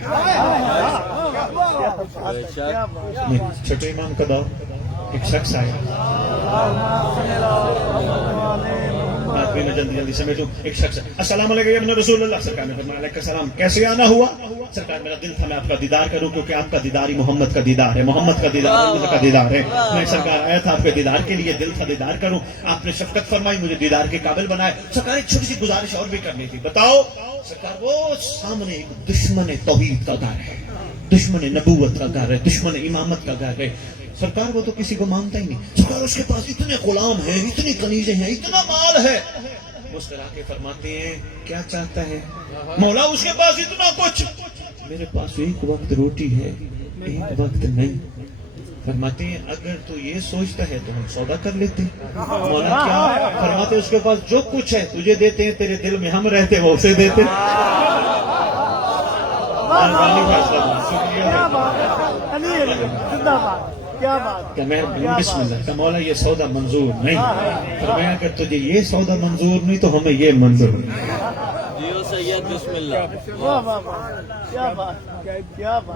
چھوٹے امام کا دور، ایک شخص آیا، بات بھی میں جلدی سمیٹوں۔ ایک شخص، السلام علیکم یا ابن رسول اللہ، سرکار نے فرمایا علیکم السلام، کیسے آنا ہوا؟ سرکار میرا دل تھا میں آپ کا دیدار کروں، کیونکہ آپ کا دیدار ہی محمد کا دیدار ہے، محمد کا دیدار اللہ کا دیدار ہے۔ میں سرکار آیا تھا آپ کے دیدار کے لیے، دل تھا دیدار کروں، آپ نے شفقت فرمائی، مجھے دیدار کے قابل بنائے۔ سرکار ایک چھوٹی سی گزارش اور بھی کرنی تھی، بتاؤ۔ سرکار وہ سامنے ایک دشمن توحید کا گھر ہے، دشمن نبوت کا گھر ہے، دشمن امامت کا گھر ہے۔ سرکار وہ تو کسی کو مانتا ہی نہیں، سرکار اس کے پاس اتنے غلام ہیں، اتنی کنیزیں ہیں، اتنا مال ہے۔ مسکرا کے فرماتے ہیں کیا چاہتا ہے؟ مولا اس کے پاس اتنا کچھ، میرے پاس ایک وقت روٹی ہے، ایک وقت نہیں۔ فرماتے ہیں اگر تو یہ سوچتا ہے تو ہم سودا کر لیتے۔ مولا کیا؟ فرماتے اس کے پاس جو کچھ ہے تجھے دیتے ہیں، تیرے دل میں ہم رہتے وہ اسے دیتے۔ بسم اللہ کہ مولا یہ سودا منظور نہیں، فرمایا اگر تجھے یہ سودا منظور نہیں تو ہمیں یہ منظور نہیں۔ بسم اللہ۔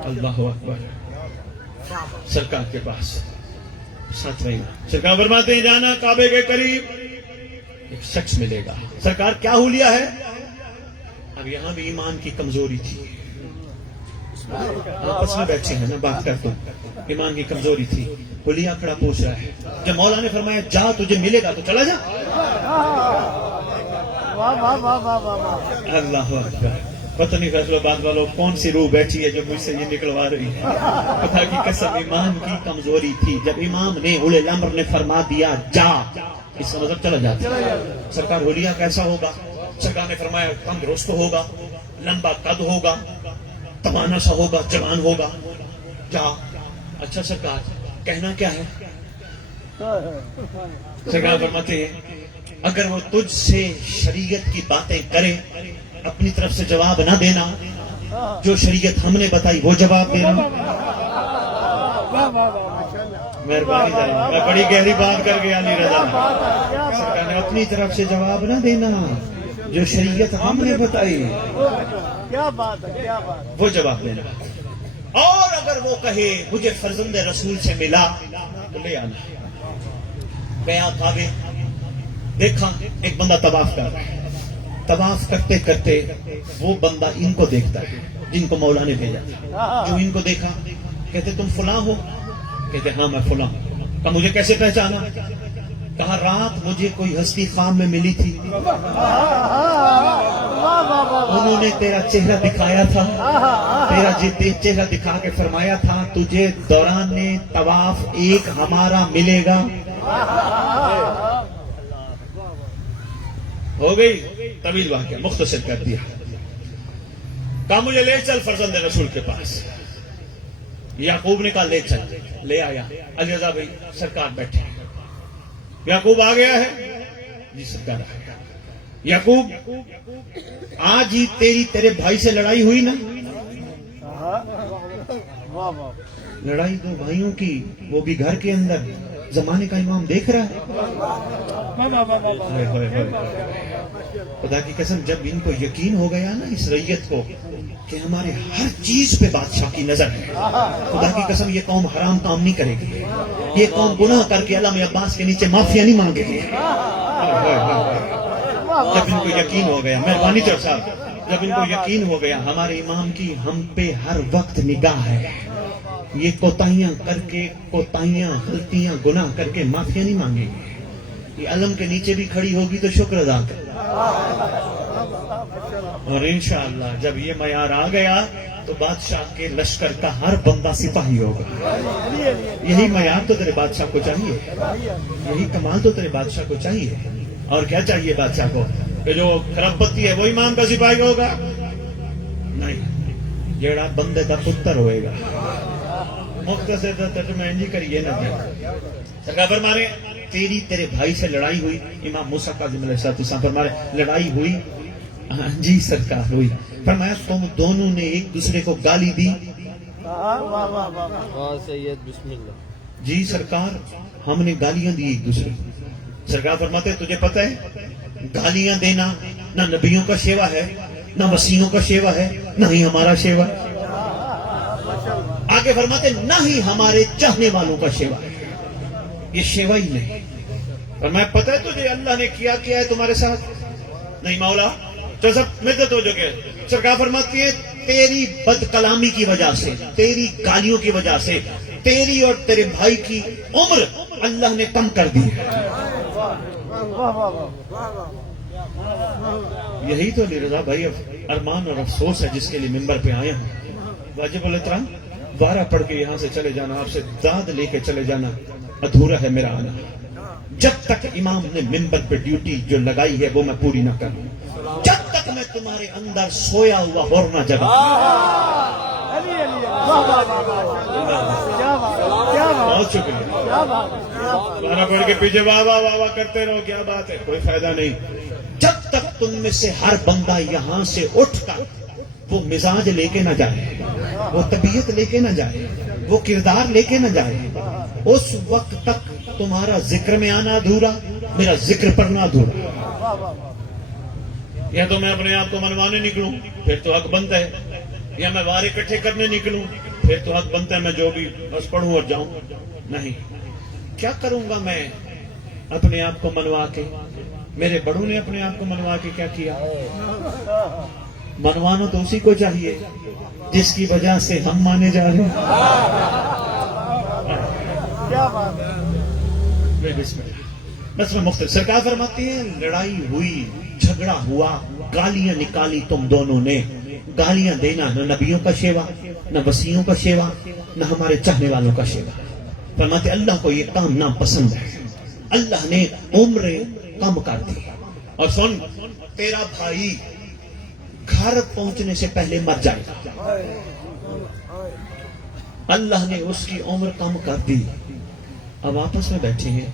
اللہ اکبر۔ سرکار کے پاس ساتھ رہی، سرکار فرماتے ہیں جانا کعبے کے قریب ایک شخص ملے گا۔ سرکار کیا حلیہ ہے؟ اب یہاں بھی ایمان کی کمزوری تھی، آپس میں بیٹھے ہیں نا بات کرتے ہیں، ایمان کی کمزوری تھی۔ حلیہ کھڑا پوچھ رہا ہے، جب مولا نے فرمایا جا تجھے ملے گا تو چلا جا۔ اللہ اکبر۔ پتہ نہیں فیصل آباد والوں کون سی روح بیٹھی ہے جو مجھ سے یہ نکلوا رہی ہے۔ خدا کی قسم ایمان کی کمزوری تھی، جب امام نے اولے الامر نے فرما دیا جا، اس کا مطلب چلا جاتا۔ سرکار حلیہ کیسا ہوگا؟ سرکار نے فرمایا تندرست ہوگا، لمبا قد ہوگا، توانا سا ہوگا، جوان ہوگا۔ کیا؟ اچھا سرکار کہنا کیا ہے؟ سرکار فرماتے ہیں اگر وہ تجھ سے شریعت کی باتیں کرے اپنی طرف سے جواب نہ دینا، جو شریعت ہم نے بتائی وہ جواب دینا۔ مہربانی ذرا، میں بڑی گہری بات کر گیا علی رضا۔ سرکار نے اپنی طرف سے جواب نہ دینا، جو شریعت ہم نے بتائی وہ جواب دینا۔ اور اگر وہ کہے مجھے فرزند رسول سے ملا تو لے آنا۔ گیا کعبے، دیکھا ایک بندہ طواف کر رہا ہے، طواف کرتے کرتے وہ بندہ ان کو دیکھتا ہے جن کو مولا نے بھیجا تھا۔ جو ان کو دیکھا کہتے تم فلاں ہو؟ کہتے ہاں میں فلاں۔ کہا مجھے کیسے پہچانا؟ کہا رات مجھے کوئی ہستی خواب میں ملی تھی، انہوں نے تیرا چہرہ دکھایا تھا، تیرا چہرہ دکھا کے فرمایا تھا تجھے دوران طواف ایک ہمارا ملے گا۔ ہو گئی طویل واقعہ، مختصر کر دیا۔ کہا مجھے لے چل فرزند رسول کے پاس۔ یعقوب نے کہا لے چل، لے آیا۔ علی رضا بھائی سرکار بیٹھے، یعقوب آ گیا ہے؟ جی سرکار آ گیا۔ یعقوب آج ہی تیرے بھائی سے لڑائی ہوئی نا؟ لڑائی دو بھائیوں کی، وہ بھی گھر کے اندر، زمانے کا امام دیکھ رہا ہے۔ خدا کی قسم جب ان کو یقین ہو گیا نا اس رعیت کو کہ ہمارے ہر چیز پہ بادشاہ کی نظر ہے، خدا کی قسم یہ قوم حرام کام نہیں کرے گی، یہ قوم گناہ کر کے علامہ عباس کے نیچے معافیا نہیں مانگے گی۔ جب ان کو یقین ہو گیا، مہربانی چور صاحب، جب ان کو یقین ہو گیا ہمارے امام کی ہم پہ ہر وقت نگاہ ہے، یہ کوتاہیاں کر کے، کوتاہیاں غلطیاں گناہ کر کے معافیا نہیں مانگے گی، یہ علم کے نیچے بھی کھڑی ہوگی تو شکر ادا کر۔ اور انشاءاللہ جب یہ معیار آ گیا تو بادشاہ کے لشکر کا ہر بندہ سپاہی ہوگا۔ یہی معیار تو تیرے بادشاہ کو چاہیے، یہی کمال تو تیرے بادشاہ کو چاہیے۔ اور کیا چاہیے بادشاہ کو کہ جو کھرب پتی ہے وہ امام کا سپاہی ہوگا؟ نہیں، جیڑا بندے دا پتر ہوئے گا۔ مختصر ترجمہ انجی کریے نا جی۔ سرکار فرمارے تیرے بھائی سے لڑائی ہوئی؟ امام موسیٰ کاظم علیہ السلام فرمارے لڑائی ہوئی؟ جی سرکار ہوئی۔ فرمایا تم دونوں نے ایک دوسرے کو گالی دی؟ جی سرکار ہم نے گالیاں دی ایک دوسرے کو۔ سرکار فرماتے تجھے پتہ ہے گالیاں دینا نہ نبیوں کا شیوا ہے، نہ وسیعوں کا شیوا ہے، نہ ہی ہمارا شیوا ہے۔ آگے فرماتے نہ ہی ہمارے چاہنے والوں کا شیوا ہے، یہ شیوا ہی نہیں۔ فرمایا پتہ ہے تجھے اللہ نے کیا ہے تمہارے ساتھ؟ نہیں مولا۔ تو سب مدد ہو جو کہ سرکار فرماتی ہے تیری بد کلامی کی وجہ سے، تیری گالیوں کی وجہ سے تیری اور تیرے بھائی کی عمر اللہ نے کم کر دی ہے۔ یہی تو علی رضا بھائی ارمان اور افسوس ہے جس کے لیے ممبر پہ آیا ہوں۔ واجب الاحترام وارہ پڑھ کے یہاں سے چلے جانا، آپ سے داد لے کے چلے جانا ادھورا ہے میرا آنا، جب تک امام نے ممبر پہ ڈیوٹی جو لگائی ہے وہ میں پوری نہ کروں، جب تک میں تمہارے اندر سویا ہوا اور نہ جگا۔ بہت شکریہ، وارہ پڑھ کے پیچھے واہ واہ واہ واہ کرتے رہو، کیا بات ہے، کوئی فائدہ نہیں۔ جب تک تم میں سے ہر بندہ یہاں سے اٹھ کر وہ مزاج لے کے نہ جائے، وہ طبیعت لے کے نہ جائے، وہ کردار لے کے نہ جائے، اس وقت تک تمہارا ذکر میں آنا ادھورا، میرا ذکر پڑھنا ادھورا۔ یا تو میں اپنے آپ کو منوانے نکلوں پھر تو حق بنتا ہے، یا میں وار اکٹھے کرنے نکلوں پھر تو حق بنتا ہے میں جو بھی بس پڑھوں اور جاؤں۔ نہیں، کیا کروں گا میں اپنے آپ کو منوا کے؟ میرے بڑوں نے اپنے آپ کو منوا کے کیا کیا؟ منوانا تو اسی کو چاہیے جس کی وجہ سے ہم مانے جا رہے ہیں۔ بس میں مختصر سرکار فرماتی ہے لڑائی ہوئی، جھگڑا ہوا، گالیاں نکالی تم دونوں نے، گالیاں دینا نہ نبیوں کا شیوا، نہ وسیعوں کا شیوا، نہ ہمارے چاہنے والوں کا شیوا۔ فرماتے اللہ کو یہ کام ناپسند ہے، اللہ نے عمریں کم کر دی۔ اور سن، تیرا بھائی گھر پہنچنے سے پہلے مر جائے گا، اللہ نے اس کی عمر کم کر دی. اب آپس میں بیٹھے ہیں,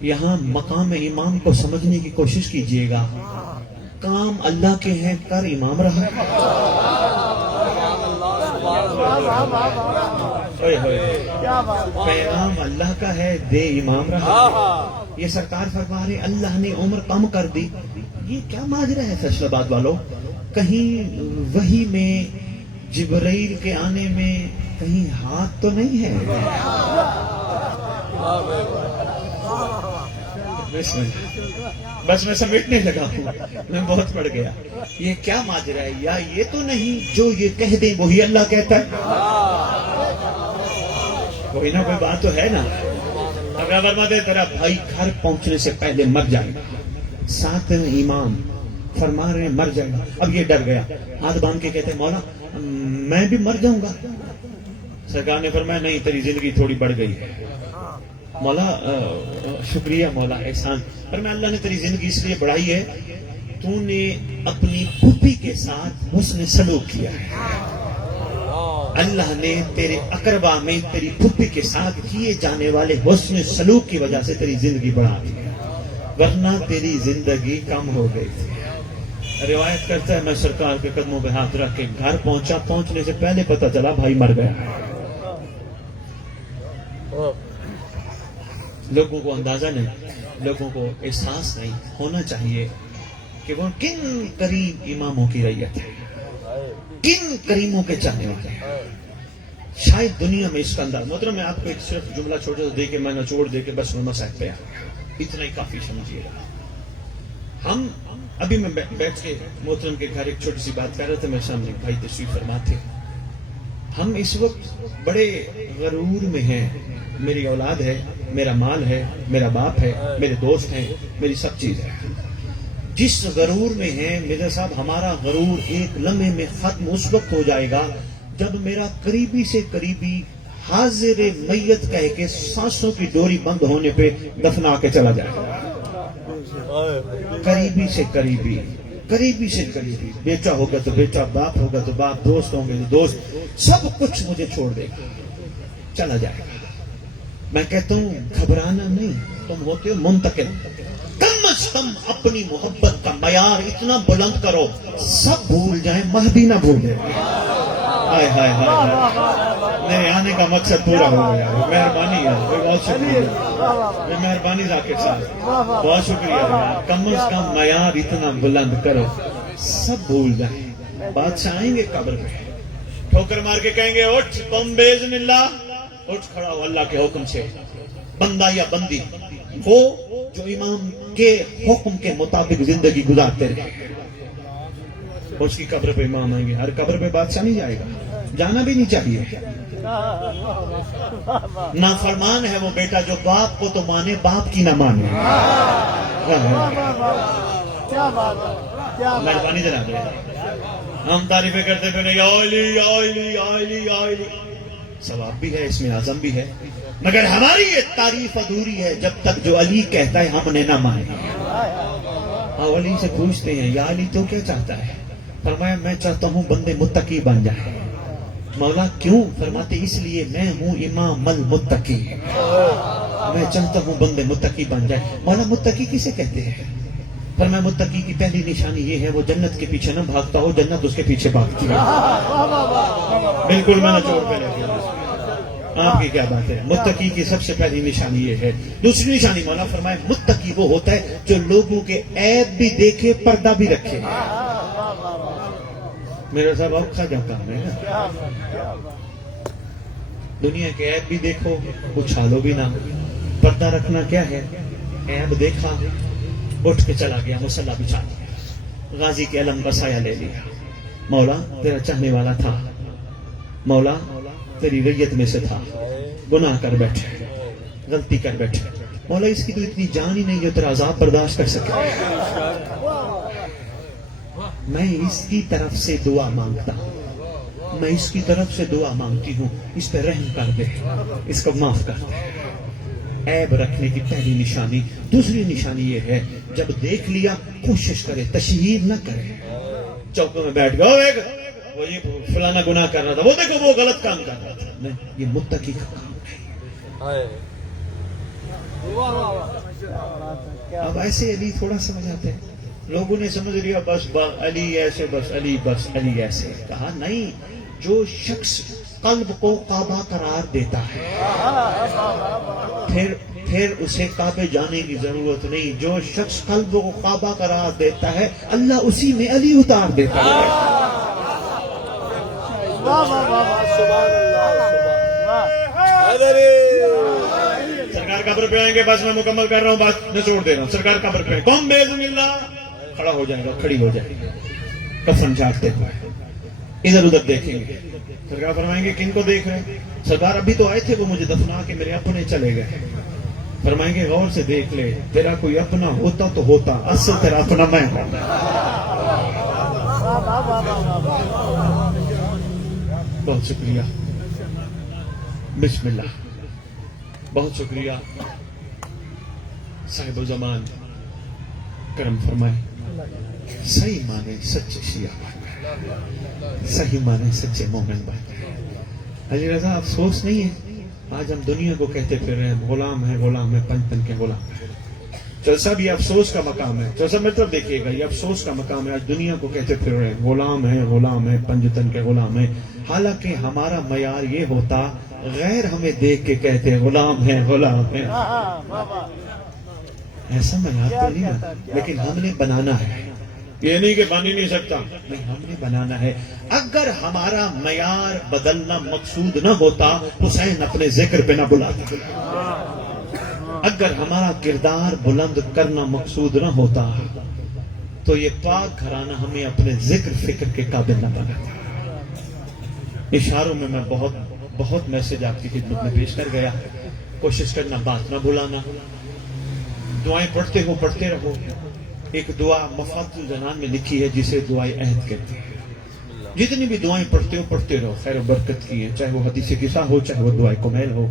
یہاں مقام امام کو سمجھنے کی کوشش کیجئے گا. کام اللہ کے ہیں, کر امام رہا. پیغام اللہ کا ہے, دے امام رہا. یہ سرکار فرما رہے اللہ نے عمر کم کر دی. یہ کیا ماجرا ہے فیصل آباد والوں؟ کہیں وحی میں جبرائیل کے آنے میں کہیں ہاتھ تو نہیں ہے؟ بس میں سمیٹنے لگا ہوں, میں بہت پڑ گیا. یہ کیا ماجرا ہے؟ یا یہ تو نہیں جو یہ کہہ دیں وہی اللہ کہتا ہے؟ کوئی نہ کوئی بات تو ہے نا. اگر فرما دے تیرا بھائی گھر پہنچنے سے پہلے مر جائے گا, ساتویں امام فرما رہے ہیں مر جائے گا. اب یہ ڈر گیا, ہاتھ باندھ کے کہتے ہیں مولا میں بھی مر جاؤں گا. سرکار نے فرمایا نہیں, تیری زندگی تھوڑی بڑھ گئی ہے. مولا شکریہ مولا احسان. فرمایا اللہ نے تیری زندگی اس لیے بڑھائی ہے تو نے اپنی پھوپھی کے ساتھ حسن سلوک کیا ہے. اللہ نے تیرے اقربا میں تیری پھوپھی کے ساتھ کیے جانے والے حسن سلوک کی وجہ سے تیری زندگی بڑھا دی, ورنہ تیری زندگی کم ہو گئی تھی. روایت کرتا ہے میں سرکار کے قدموں پہ ہاتھ رکھ کے گھر پہنچا, پہنچنے سے پہلے پتا چلا بھائی مر گیا. لوگوں کو اندازہ نہیں, لوگوں کو احساس نہیں ہونا چاہیے کہ وہ کن قریب اماموں کی رعیت ہے, کن کریموں کے چاہنے والے ہیں. شاید دنیا میں اس کا انداز. محترم میں آپ کو ایک صرف جملہ چھوٹا سا دے کے میں نچوڑ دے کے بس میں صاحب پہ اتنا ہی کافی سمجھیے گا. ہم ابھی میں بیٹھ کے محترم کے گھر ایک چھوٹی سی بات کر رہے تھے, میرے سامنے بھائی تشریف فرما تھے. ہم اس وقت بڑے غرور میں ہیں. میری اولاد ہے, میرا مال ہے, میرا باپ ہے, میرے دوست ہیں, میری سب چیز ہے. جس غرور میں ہیں میرے صاحب, ہمارا غرور ایک لمحے میں ختم اس وقت ہو جائے گا جب میرا قریبی سے قریبی حاضر میت کہہ کے سانسوں کی ڈوری بند ہونے پہ دفنا کے چلا جائے گا. قریبی سے قریبی, قریبی سے قریبی, بیٹا ہوگا تو بیٹا, باپ ہوگا تو باپ, دوست ہوں گے تو دوست, سب کچھ مجھے چھوڑ دے گا, چلا جائے گا. میں کہتا ہوں گھبرانا نہیں, تم ہوتے ہو منتقل. کم از کم اپنی محبت کا معیار اتنا بلند کرو سب بھول جائیں, مہدی نہ بھولے. ہائے ہائے ہائے, میرے آنے کا مقصد پورا ہو گیا. مہربانی ہے, بہت شکریہ, مہربانی ذاکر صاحب, بہت شکریہ. کم از کم معیار اتنا بلند کرو سب بھول جائیں. بادشاہ آئیں گے قبر پہ, ٹھوکر مار کے کہیں گے اٹھ تم باذن اللہ, اٹھ کھڑا ہو اللہ کے حکم سے. بندہ یا بندی وہ جو امام کے حکم کے مطابق زندگی گزارتے رہے, اس کی قبر پہ امام آئیں گے. ہر قبر پہ بادشاہ نہیں جائے گا, جانا بھی نہیں چاہیے. نافرمان ہے وہ بیٹا جو باپ کو تو مانے, باپ کی نہ مانے. مہربانی جناب, ہم تعریفیں کرتے پھر یا علی یا علی یا علی یا علی, ثواب بھی ہے اس میں, اعظم بھی ہے, مگر ہماری یہ تعریف ادھوری ہے جب تک جو علی کہتا ہے ہم نے نہ مانے. علی سے پوچھتے ہیں یا علی تو کیا چاہتا ہے؟ فرمایا میں چاہتا ہوں بندے متقی بن جائے. مولا کیوں؟ فرماتے اس لیے میں ہوں امام المتقی, میں چاہتا ہوں بندے متقی بن جائے. مولا متقی کسے کہتے ہیں؟ فرمایا متقی کی پہلی نشانی یہ ہے وہ جنت کے پیچھے نہ بھاگتا ہو, جنت اس کے پیچھے بھاگتی ہے. بالکل میں نہ چھوڑ پہ آپ کی کیا بات ہے. متقی کی سب سے پہلی نشانی یہ ہے. دوسری نشانی مولا فرمائے متقی وہ ہوتا ہے جو لوگوں کے عیب بھی دیکھے, پردہ بھی رکھے. میرا صاحب آپ کھا جاتا ہے نا, دنیا کے عیب بھی دیکھو, اچھالو بھی نہ. پردہ رکھنا کیا ہے؟ عیب دیکھا, اٹھ کے چلا گیا, مصلی بچھا لیا, غازی کے علم کا سایہ لے لیا. مولا تیرا چاہنے والا تھا, مولا تیری ریت میں سے تھا, گناہ کر بیٹھے, غلطی کر بیٹھے. مولا اس کی تو اتنی جان ہی نہیں جو تیرا عذاب برداشت کر سکے. میں اس کی طرف سے دعا مانگتا ہوں, میں اس کی طرف سے دعا مانگتی ہوں, اس پہ رحم کر دے, اس کو معاف کر دے. عیب رکھنے کی پہلی نشانی. دوسری نشانی یہ ہے جب دیکھ لیا کوشش کرے, تشہیر نہ کرے. چوکوں میں بیٹھ گئے وہ یہ فلانا گناہ کر رہا تھا، وہ دیکھو وہ غلط کام کر رہا تھا. نہیں، یہ متقی کا کام ہے. اب ایسے علی تھوڑا سمجھ آتے ہیں. لوگوں نے سمجھ لیا بس علی ایسے، بس علی ایسے. کہا نہیں، جو شخص قلب کو کعبہ قرار دیتا ہے پھر اسے کعبے جانے کی ضرورت نہیں. جو شخص قلب کو کعبہ قرار دیتا ہے اللہ اسی میں علی اتار دیتا ہے. سرکار قبر پہ آئیں گے، بس میں مکمل کر رہا ہوں، بات نچوڑ دے رہا ہوں. سرکار قبر پہ کون بےزم اللہ کھڑا ہو جائے گا، کھڑی ہو جائے گی کفن جھاڑتے ہوئے، ادھر ادھر دیکھیں گے. سرکار فرمائیں گے کن کو دیکھ رہے ہیں؟ سرکار ابھی تو آئے تھے، وہ مجھے دفنا کے میرے اپنے چلے گئے. فرمائیں گے غور سے دیکھ لے، تیرا کوئی اپنا ہوتا تو ہوتا، اصل تیرا اپنا میں ہوں. بہت شکریہ، بسم اللہ. بہت شکریہ صاحب الزمان، کرم فرمائے. صحیح مانے سچے شیعہ بن، صحیح مانے سچے مومن بن. حاجی رضا افسوس نہیں ہے آج ہم دنیا کو کہتے پھر رہے ہیں غلام ہے پن کے غلام ہے. چل صاحب یہ افسوس کا مقام ہے. چل صاحب مطلب دیکھیے گا، یہ افسوس کا مقام ہے. آج دنیا کو کہتے پھر رہے ہیں غلام ہے پنجتن کے غلام ہے. حالانکہ ہمارا معیار یہ ہوتا غیر ہمیں دیکھ کے کہتے غلام ہے. ایسا معیار تو نہیں ہے، لیکن ہم نے بنانا ہے. یہ نہیں کہ بن ہی نہیں سکتا، نہیں، ہم نے بنانا ہے. اگر ہمارا معیار بدلنا مقصود نہ ہوتا حسین اپنے ذکر پہ نہ بلاتا. اگر ہمارا کردار بلند کرنا مقصود نہ ہوتا تو یہ پاک گھرانہ ہمیں اپنے ذکر فکر کے قابل نہ بناتا. اشاروں میں بہت میسج آپ کی خدمت میں پیش کر گیا. کوشش کرنا بات نہ بھلانا. دعائیں پڑھتے رہو. ایک دعا مفات الجنان میں لکھی ہے جسے دعائیں عہد کہتے ہیں. جتنی بھی دعائیں پڑھتے رہو خیر و برکت کی ہیں، چاہے وہ حدیث قصہ ہو چاہے وہ دعائیں کمیل ہو.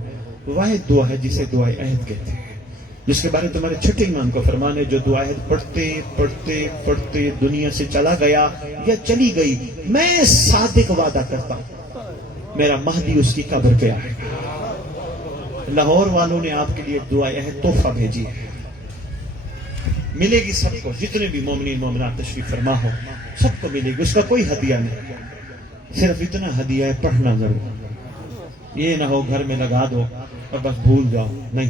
واحد دعا ہے جسے دعائیں عہد کہتے ہیں، جس کے بارے میں تمہارے چھٹے ایمان کو فرمان ہے جو دعا عہد پڑھتے دنیا سے چلا گیا یا چلی گئی، میں صادق وعدہ کرتا ہوں میرا مہدی اس کی قبر پہ آئے گا. لاہور والوں نے آپ کے لیے دعا عہد تحفہ بھیجی ہے، ملے گی سب کو. جتنے بھی مومنین مومنات تشریف فرما ہو سب کو ملے گی، اس کا کوئی ہدیہ نہیں. صرف اتنا ہدیہ ہے پڑھنا ضرور. یہ نہ ہو گھر میں لگا دو اور بس بھول جاؤ، نہیں.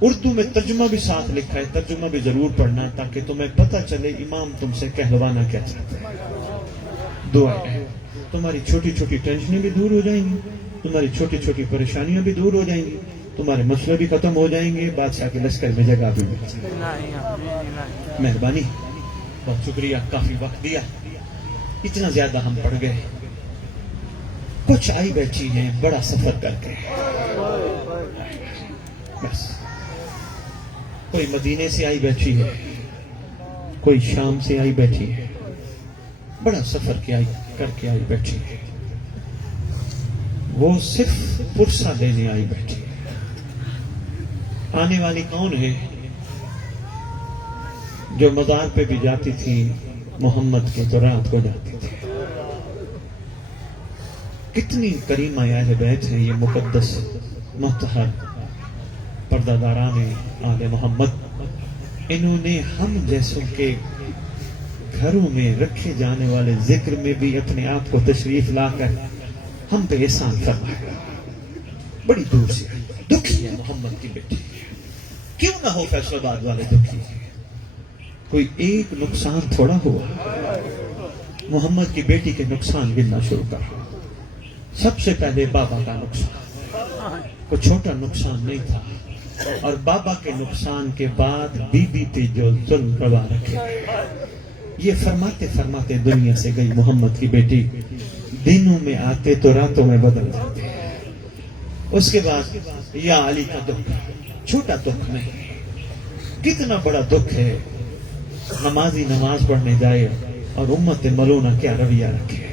اردو میں ترجمہ بھی ساتھ لکھا ہے، ترجمہ بھی ضرور پڑھنا تاکہ تمہیں پتہ چلے امام تم سے کہلوانا کیا چاہتے ہیں. دعا ہے تمہاری چھوٹی چھوٹی ٹینشنیں بھی دور ہو جائیں گی، تمہاری چھوٹی چھوٹی پریشانیاں بھی دور ہو جائیں گی، تمہارے مسئلے بھی ختم ہو جائیں گے، بادشاہ کے لشکر میں جگہ بھی مل جائے گی. مہربانی، بہت شکریہ، کافی وقت دیا. اتنا زیادہ ہم پڑھ گئے. کچھ آئی بیٹھی ہیں بڑا سفر کر کے، بس کوئی مدینے سے آئی بیٹھی ہے، کوئی شام سے آئی بیٹھی ہے، بڑا سفر کر کے آئی بیٹھی ہے. وہ صرف پرسہ لینے آئی بیٹھی ہے. آنے والی کون ہے؟ جو مزار پہ بھی جاتی تھی محمد کے تو رات کو جاتی تھی. کتنی کریمہ اہل بیت ہیں یہ مقدس مطہر پردہ داران آل محمد. انہوں نے ہم جیسوں کے گھروں میں رکھے جانے والے ذکر میں بھی اپنے آپ کو تشریف لا کر ہم پہ احسان فرمایا. بڑی دور سے دکھی ہے محمد کی بیٹی. کیوں نہ ہو فیصل آباد والے دکھی؟ کوئی ایک نقصان تھوڑا ہوا. محمد کی بیٹی کے نقصان گننا شروع کر. سب سے پہلے بابا کا نقصان، کوئی چھوٹا نقصان نہیں تھا. اور بابا کے نقصان کے بعد بی بی پہ جو ظلم روا رکھے، یہ فرماتے فرماتے دنیا سے گئی محمد کی بیٹی. دنوں میں آتے تو راتوں میں بدل جاتے. اس کے بعد یا علی کا دکھ، چھوٹا دکھ نہیں، کتنا بڑا دکھ ہے. نمازی نماز پڑھنے جائے اور امت ملونہ کیا رویہ رکھے.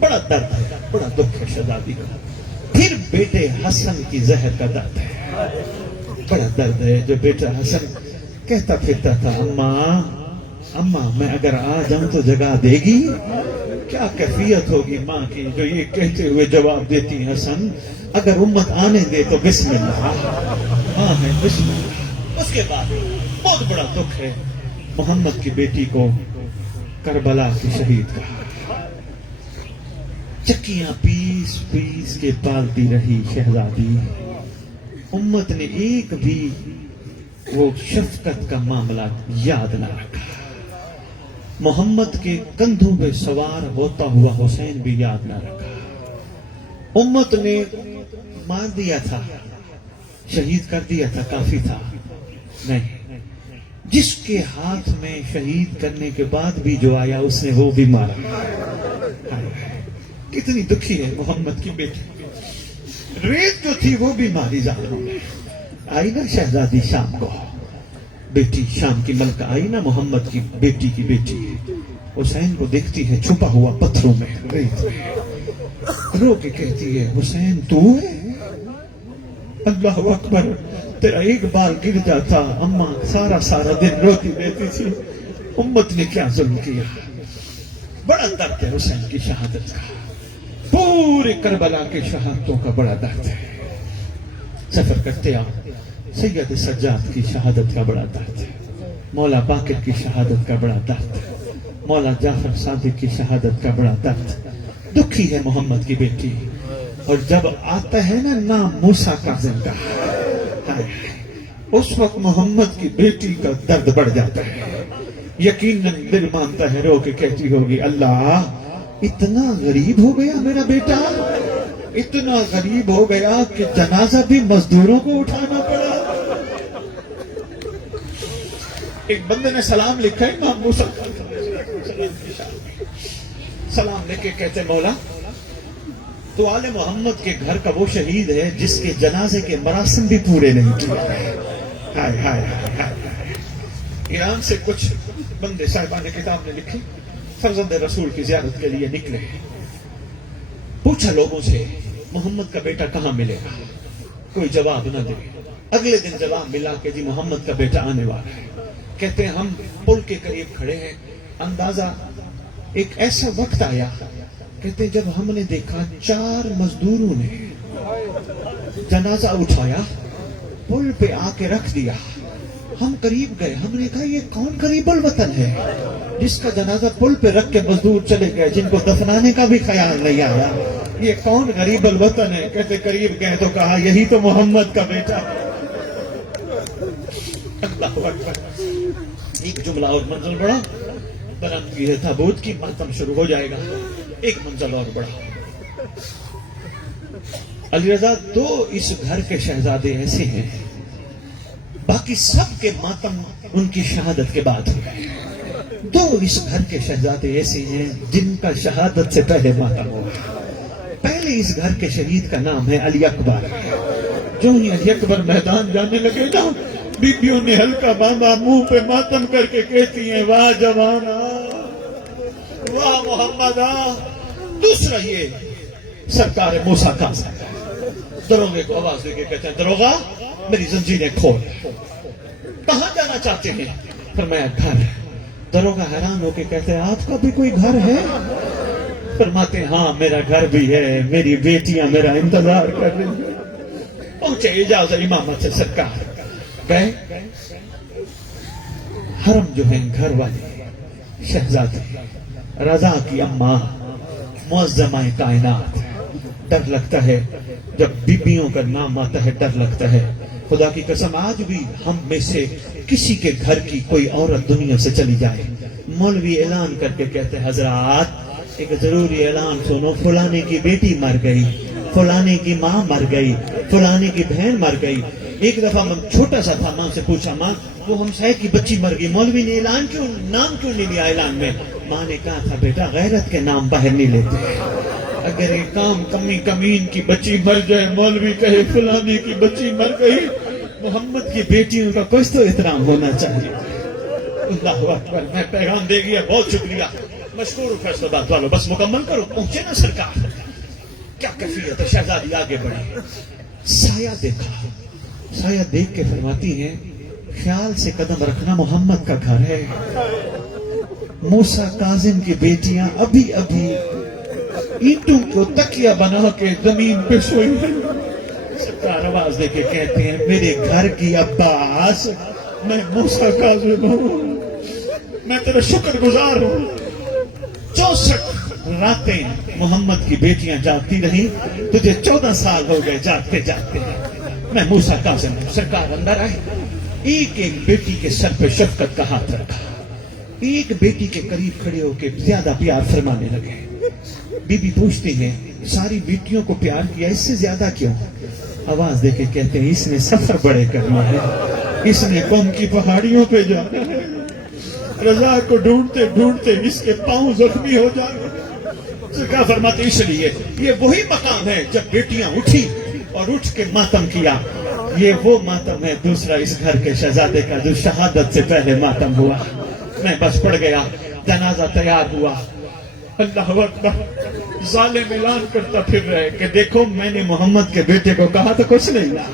بڑا درد ہے، بڑا دکھ ہے شہزادی کا. پھر بیٹے حسن کی زہر کا درد ہے. بڑا درد ہے جو بیٹا حسن کہتا پھرتا تھا اماں میں اگر آ جاؤں تو جگہ دے گی. کیا کیفیت ہوگی ماں کی جو یہ کہتے ہوئے جواب دیتی ہیں حسن اگر امت آنے دے تو بسم اللہ، ہاں ہے بسم اللہ۔ اس کے بعد بہت بڑا دکھ ہے، محمد کی بیٹی کو کربلا کی شہید کہا، چکیاں پیس پیس کے پالتی رہی شہزادی، امت نے ایک بھی وہ شفقت کا معاملہ یاد نہ رکھا، محمد کے کندھوں پہ سوار ہوتا ہوا حسین بھی یاد نہ رکھا، امت نے مار دیا تھا، شہید کر دیا تھا، کافی تھا نہیں، جس کے ہاتھ میں شہید کرنے کے بعد بھی جو آیا اس نے وہ بھی مارا۔ کتنی دکھی ہے محمد کی بیٹی، ریت جو تھی وہ بھی ماری ظالموں نے۔ آئی نا شہزادی شام کو، بیٹی شام کی ملکہ آئی نا محمد کی بیٹی حسین کو دیکھتی ہے چھپا ہوا پتھروں میں ریت میں، رو کے کہتی ہے حسین تو ہے؟ اللہ اکبر، تیرا ایک بال گر جاتا اماں سارا دن روتی رہتی تھی، امت نے کیا ظلم کیا۔ بڑا درد ہے حسین کی شہادت کا، پورے کربلا کے شہادتوں کا بڑا درد ہے۔ سفر کرتے آپ سید سجاد کی شہادت کا بڑا درد ہے، مولا باقر کی شہادت کا بڑا درد ہے، مولا جعفر صادق کی شہادت کا بڑا درد۔ دکھی ہے محمد کی بیٹی، اور جب آتا ہے نا نام موسیٰ کاظم کا، اس وقت محمد کی بیٹی کا درد بڑھ جاتا ہے، یقیناً دل مانتا ہے، رو کے کہتی ہوگی اللہ اتنا غریب ہو گیا میرا بیٹا، اتنا غریب ہو گیا کہ جنازہ بھی مزدوروں کو اٹھانا پڑا۔ ایک بندے نے سلام لکھا ہے امام موسیٰ سلام لکھ کے کہتے مولا تو آل محمد کے گھر کا وہ شہید ہے جس کے جنازے کے مراسم بھی پورے نہیں کیے۔ ہائے ہائے ہائے، ایران سے کچھ بندے صاحبان کتاب نے لکھی، فرزند رسول کی زیارت کے لیے نکلے، پوچھا لوگوں سے محمد کا بیٹا کہاں ملے گا، کوئی جواب نہ دے۔ اگلے دن جواب ملا کہ جی محمد کا بیٹا آنے والا ہے۔ کہتے ہیں ہم پل کے قریب کھڑے ہیں، اندازہ ایک ایسا وقت آیا، کہتے ہیں جب ہم نے دیکھا 4 مزدوروں نے جنازہ اٹھایا، پل پہ آ کے رکھ دیا، ہم قریب گئے، ہم نے کہا یہ کون قریب الوطن ہے جس کا جنازہ پل پہ رکھ کے مزدور چلے گئے، جن کو دفنانے کا بھی خیال نہیں آیا، یہ کون غریب الوطن ہے؟ کہتے قریب گئے تو کہا یہی تو محمد کا بیٹا ہے۔ اللہ اکبر۔ ایک جملہ اور منزل بڑھا، برآمدگی ہے تابوت کی، ماتم شروع ہو جائے گا، ایک منزل اور بڑھا۔ علی رضا 2 اس گھر کے شہزادے ایسے ہیں، باقی سب کے ماتم ان کی شہادت کے بعد ہوئے، 2 اس گھر کے شہزادے ایسے ہیں جن کا شہادت سے پہلے ماتم ہوا۔ پہلے اس گھر کے شہید کا نام ہے علی اکبر۔ جو ہی علی اکبر میدان جانے لگے نا، بیبیوں نے ہلکا باندھا، منہ پہ ماتم کر کے کہتی ہیں واہ جوانا، واہ محمد۔ دوسرا یہ سرکار موسیٰ کاظم، دروگے کو آواز دے کے کہتے ہیں دروگا میری زنجیریں کھول، کہاں جانا چاہتے ہیں؟ فرمایا گھر۔ دروگا حیران ہو کے کہتے ہیں آپ کا بھی کوئی گھر ہے؟ فرماتے ہیں ہاں میرا گھر بھی ہے، میری بیٹیاں میرا انتظار کر رہی ہیں۔ پہنچے اجازت امامت سے سرکار گئے، حرم جو ہیں گھر والے شہزادی رضا کی اماں معظمہ کائنات، ڈر لگتا ہے جب بیبیوں کا نام آتا ہے، ڈر لگتا ہے۔ خدا کی قسم آج بھی ہم میں سے کسی کے گھر کی کوئی عورت دنیا سے چلی جائے، مولوی اعلان کر کے کہتے ہیں حضرات ایک ضروری اعلان سنو، فلانے کی بیٹی مر گئی، فلانے کی ماں مر گئی، فلانے کی بہن مر گئی۔ ایک دفعہ میں چھوٹا سا تھا، ماں سے پوچھا ماں وہ ہمسائے کی بچی مر گئی، مولوی نے اعلان کیوں نام کیوں نہیں لیا اعلان میں؟ ماں نے کہا تھا بیٹا غیرت کے نام باہر نہیں لیتے، اگر ایک کام کمی کمین کی بچی مر جائے، مولوی کہے فلانے کی بچی مر گئی، محمد کی بیٹیوں کا کچھ تو احترام ہونا چاہیے۔ اللہ اکبر۔ میں پیغام دے گیا، بہت شکریہ، مشکور ہوں فیصل آباد والوں، بس مکمل کرو، پہنچے نا سرکار۔ کیا کیفیت ہے، شہزادی آگے بڑھی، سایہ دیکھا، سایہ دیکھ کے فرماتی ہیں خیال سے قدم رکھنا، محمد کا گھر ہے، موسیٰ کاظم کی بیٹیاں ابھی ابھی اینٹوں کو تکیہ بنا کے زمین پہ سوئی ہیں. سرکار آواز دے کے کہتے ہیں میرے گھر کی عباس میں موسیٰ کاظم ہوں, میں تیرا شکر گزار ہوں. 64 راتیں محمد کی بیٹیاں جاگتی رہیں, تجھے 14 سال ہو گئے جاگتے جاگتے. میں موسیٰ کاظم ہوں. سرکار اندر آئے, ایک ایک بیٹی کے سر پہ شفقت کا ہاتھ رکھا, ایک بیٹی کے قریب کھڑے ہو کے زیادہ پیار فرمانے لگے. بی بی پوچھتی ہیں ساری بیٹیوں کو پیار کیا, اس سے زیادہ کیوں؟ آواز دے کے کہتے ہیں اس نے سفر بڑے کرنا ہے, اس نے قوم کی پہاڑیوں پہ جانا ہے, رضا کو ڈھونڈتے ڈھونڈتے اس کے پاؤں زخمی ہو جائے. سرکار فرماتے اس لیے یہ وہی مقام ہے جب بیٹیاں اٹھی اور اٹھ کے ماتم کیا. یہ وہ ماتم ہے دوسرا اس گھر کے شہزادے کا جو شہادت سے پہلے ماتم ہوا. میں بس پڑ گیا, جنازہ تیار ہوا. اللہ اکبر. ظالم اعلان کرتا پھر رہے کہ دیکھو میں نے محمد کے بیٹے کو کہا تو کچھ نہیں کہا.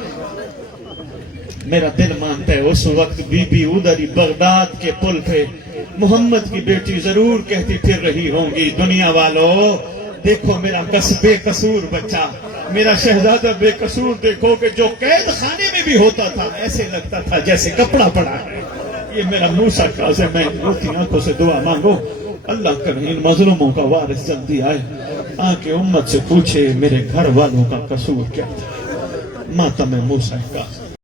میرا دل مانتا ہے اس وقت بی بی ادھر ہی بغداد کے پل پہ محمد کی بیٹی ضرور کہتی پھر رہی ہوں گی, دنیا والو دیکھو میرا بے قصور بچہ, میرا شہزادہ بے قصور دیکھو کہ جو قید خانے میں بھی ہوتا تھا ایسے لگتا تھا جیسے کپڑا پڑا ہے. یہ میرا موسیٰ کاظم ہے. روتی آنکھوں سے دعا مانگو, اللہ کرے ان مظلوموں کا وارث جلدی آئے, آ کے امت سے پوچھے میرے گھر والوں کا قصور کیا تھا. ماتم موسیٰ کاظم.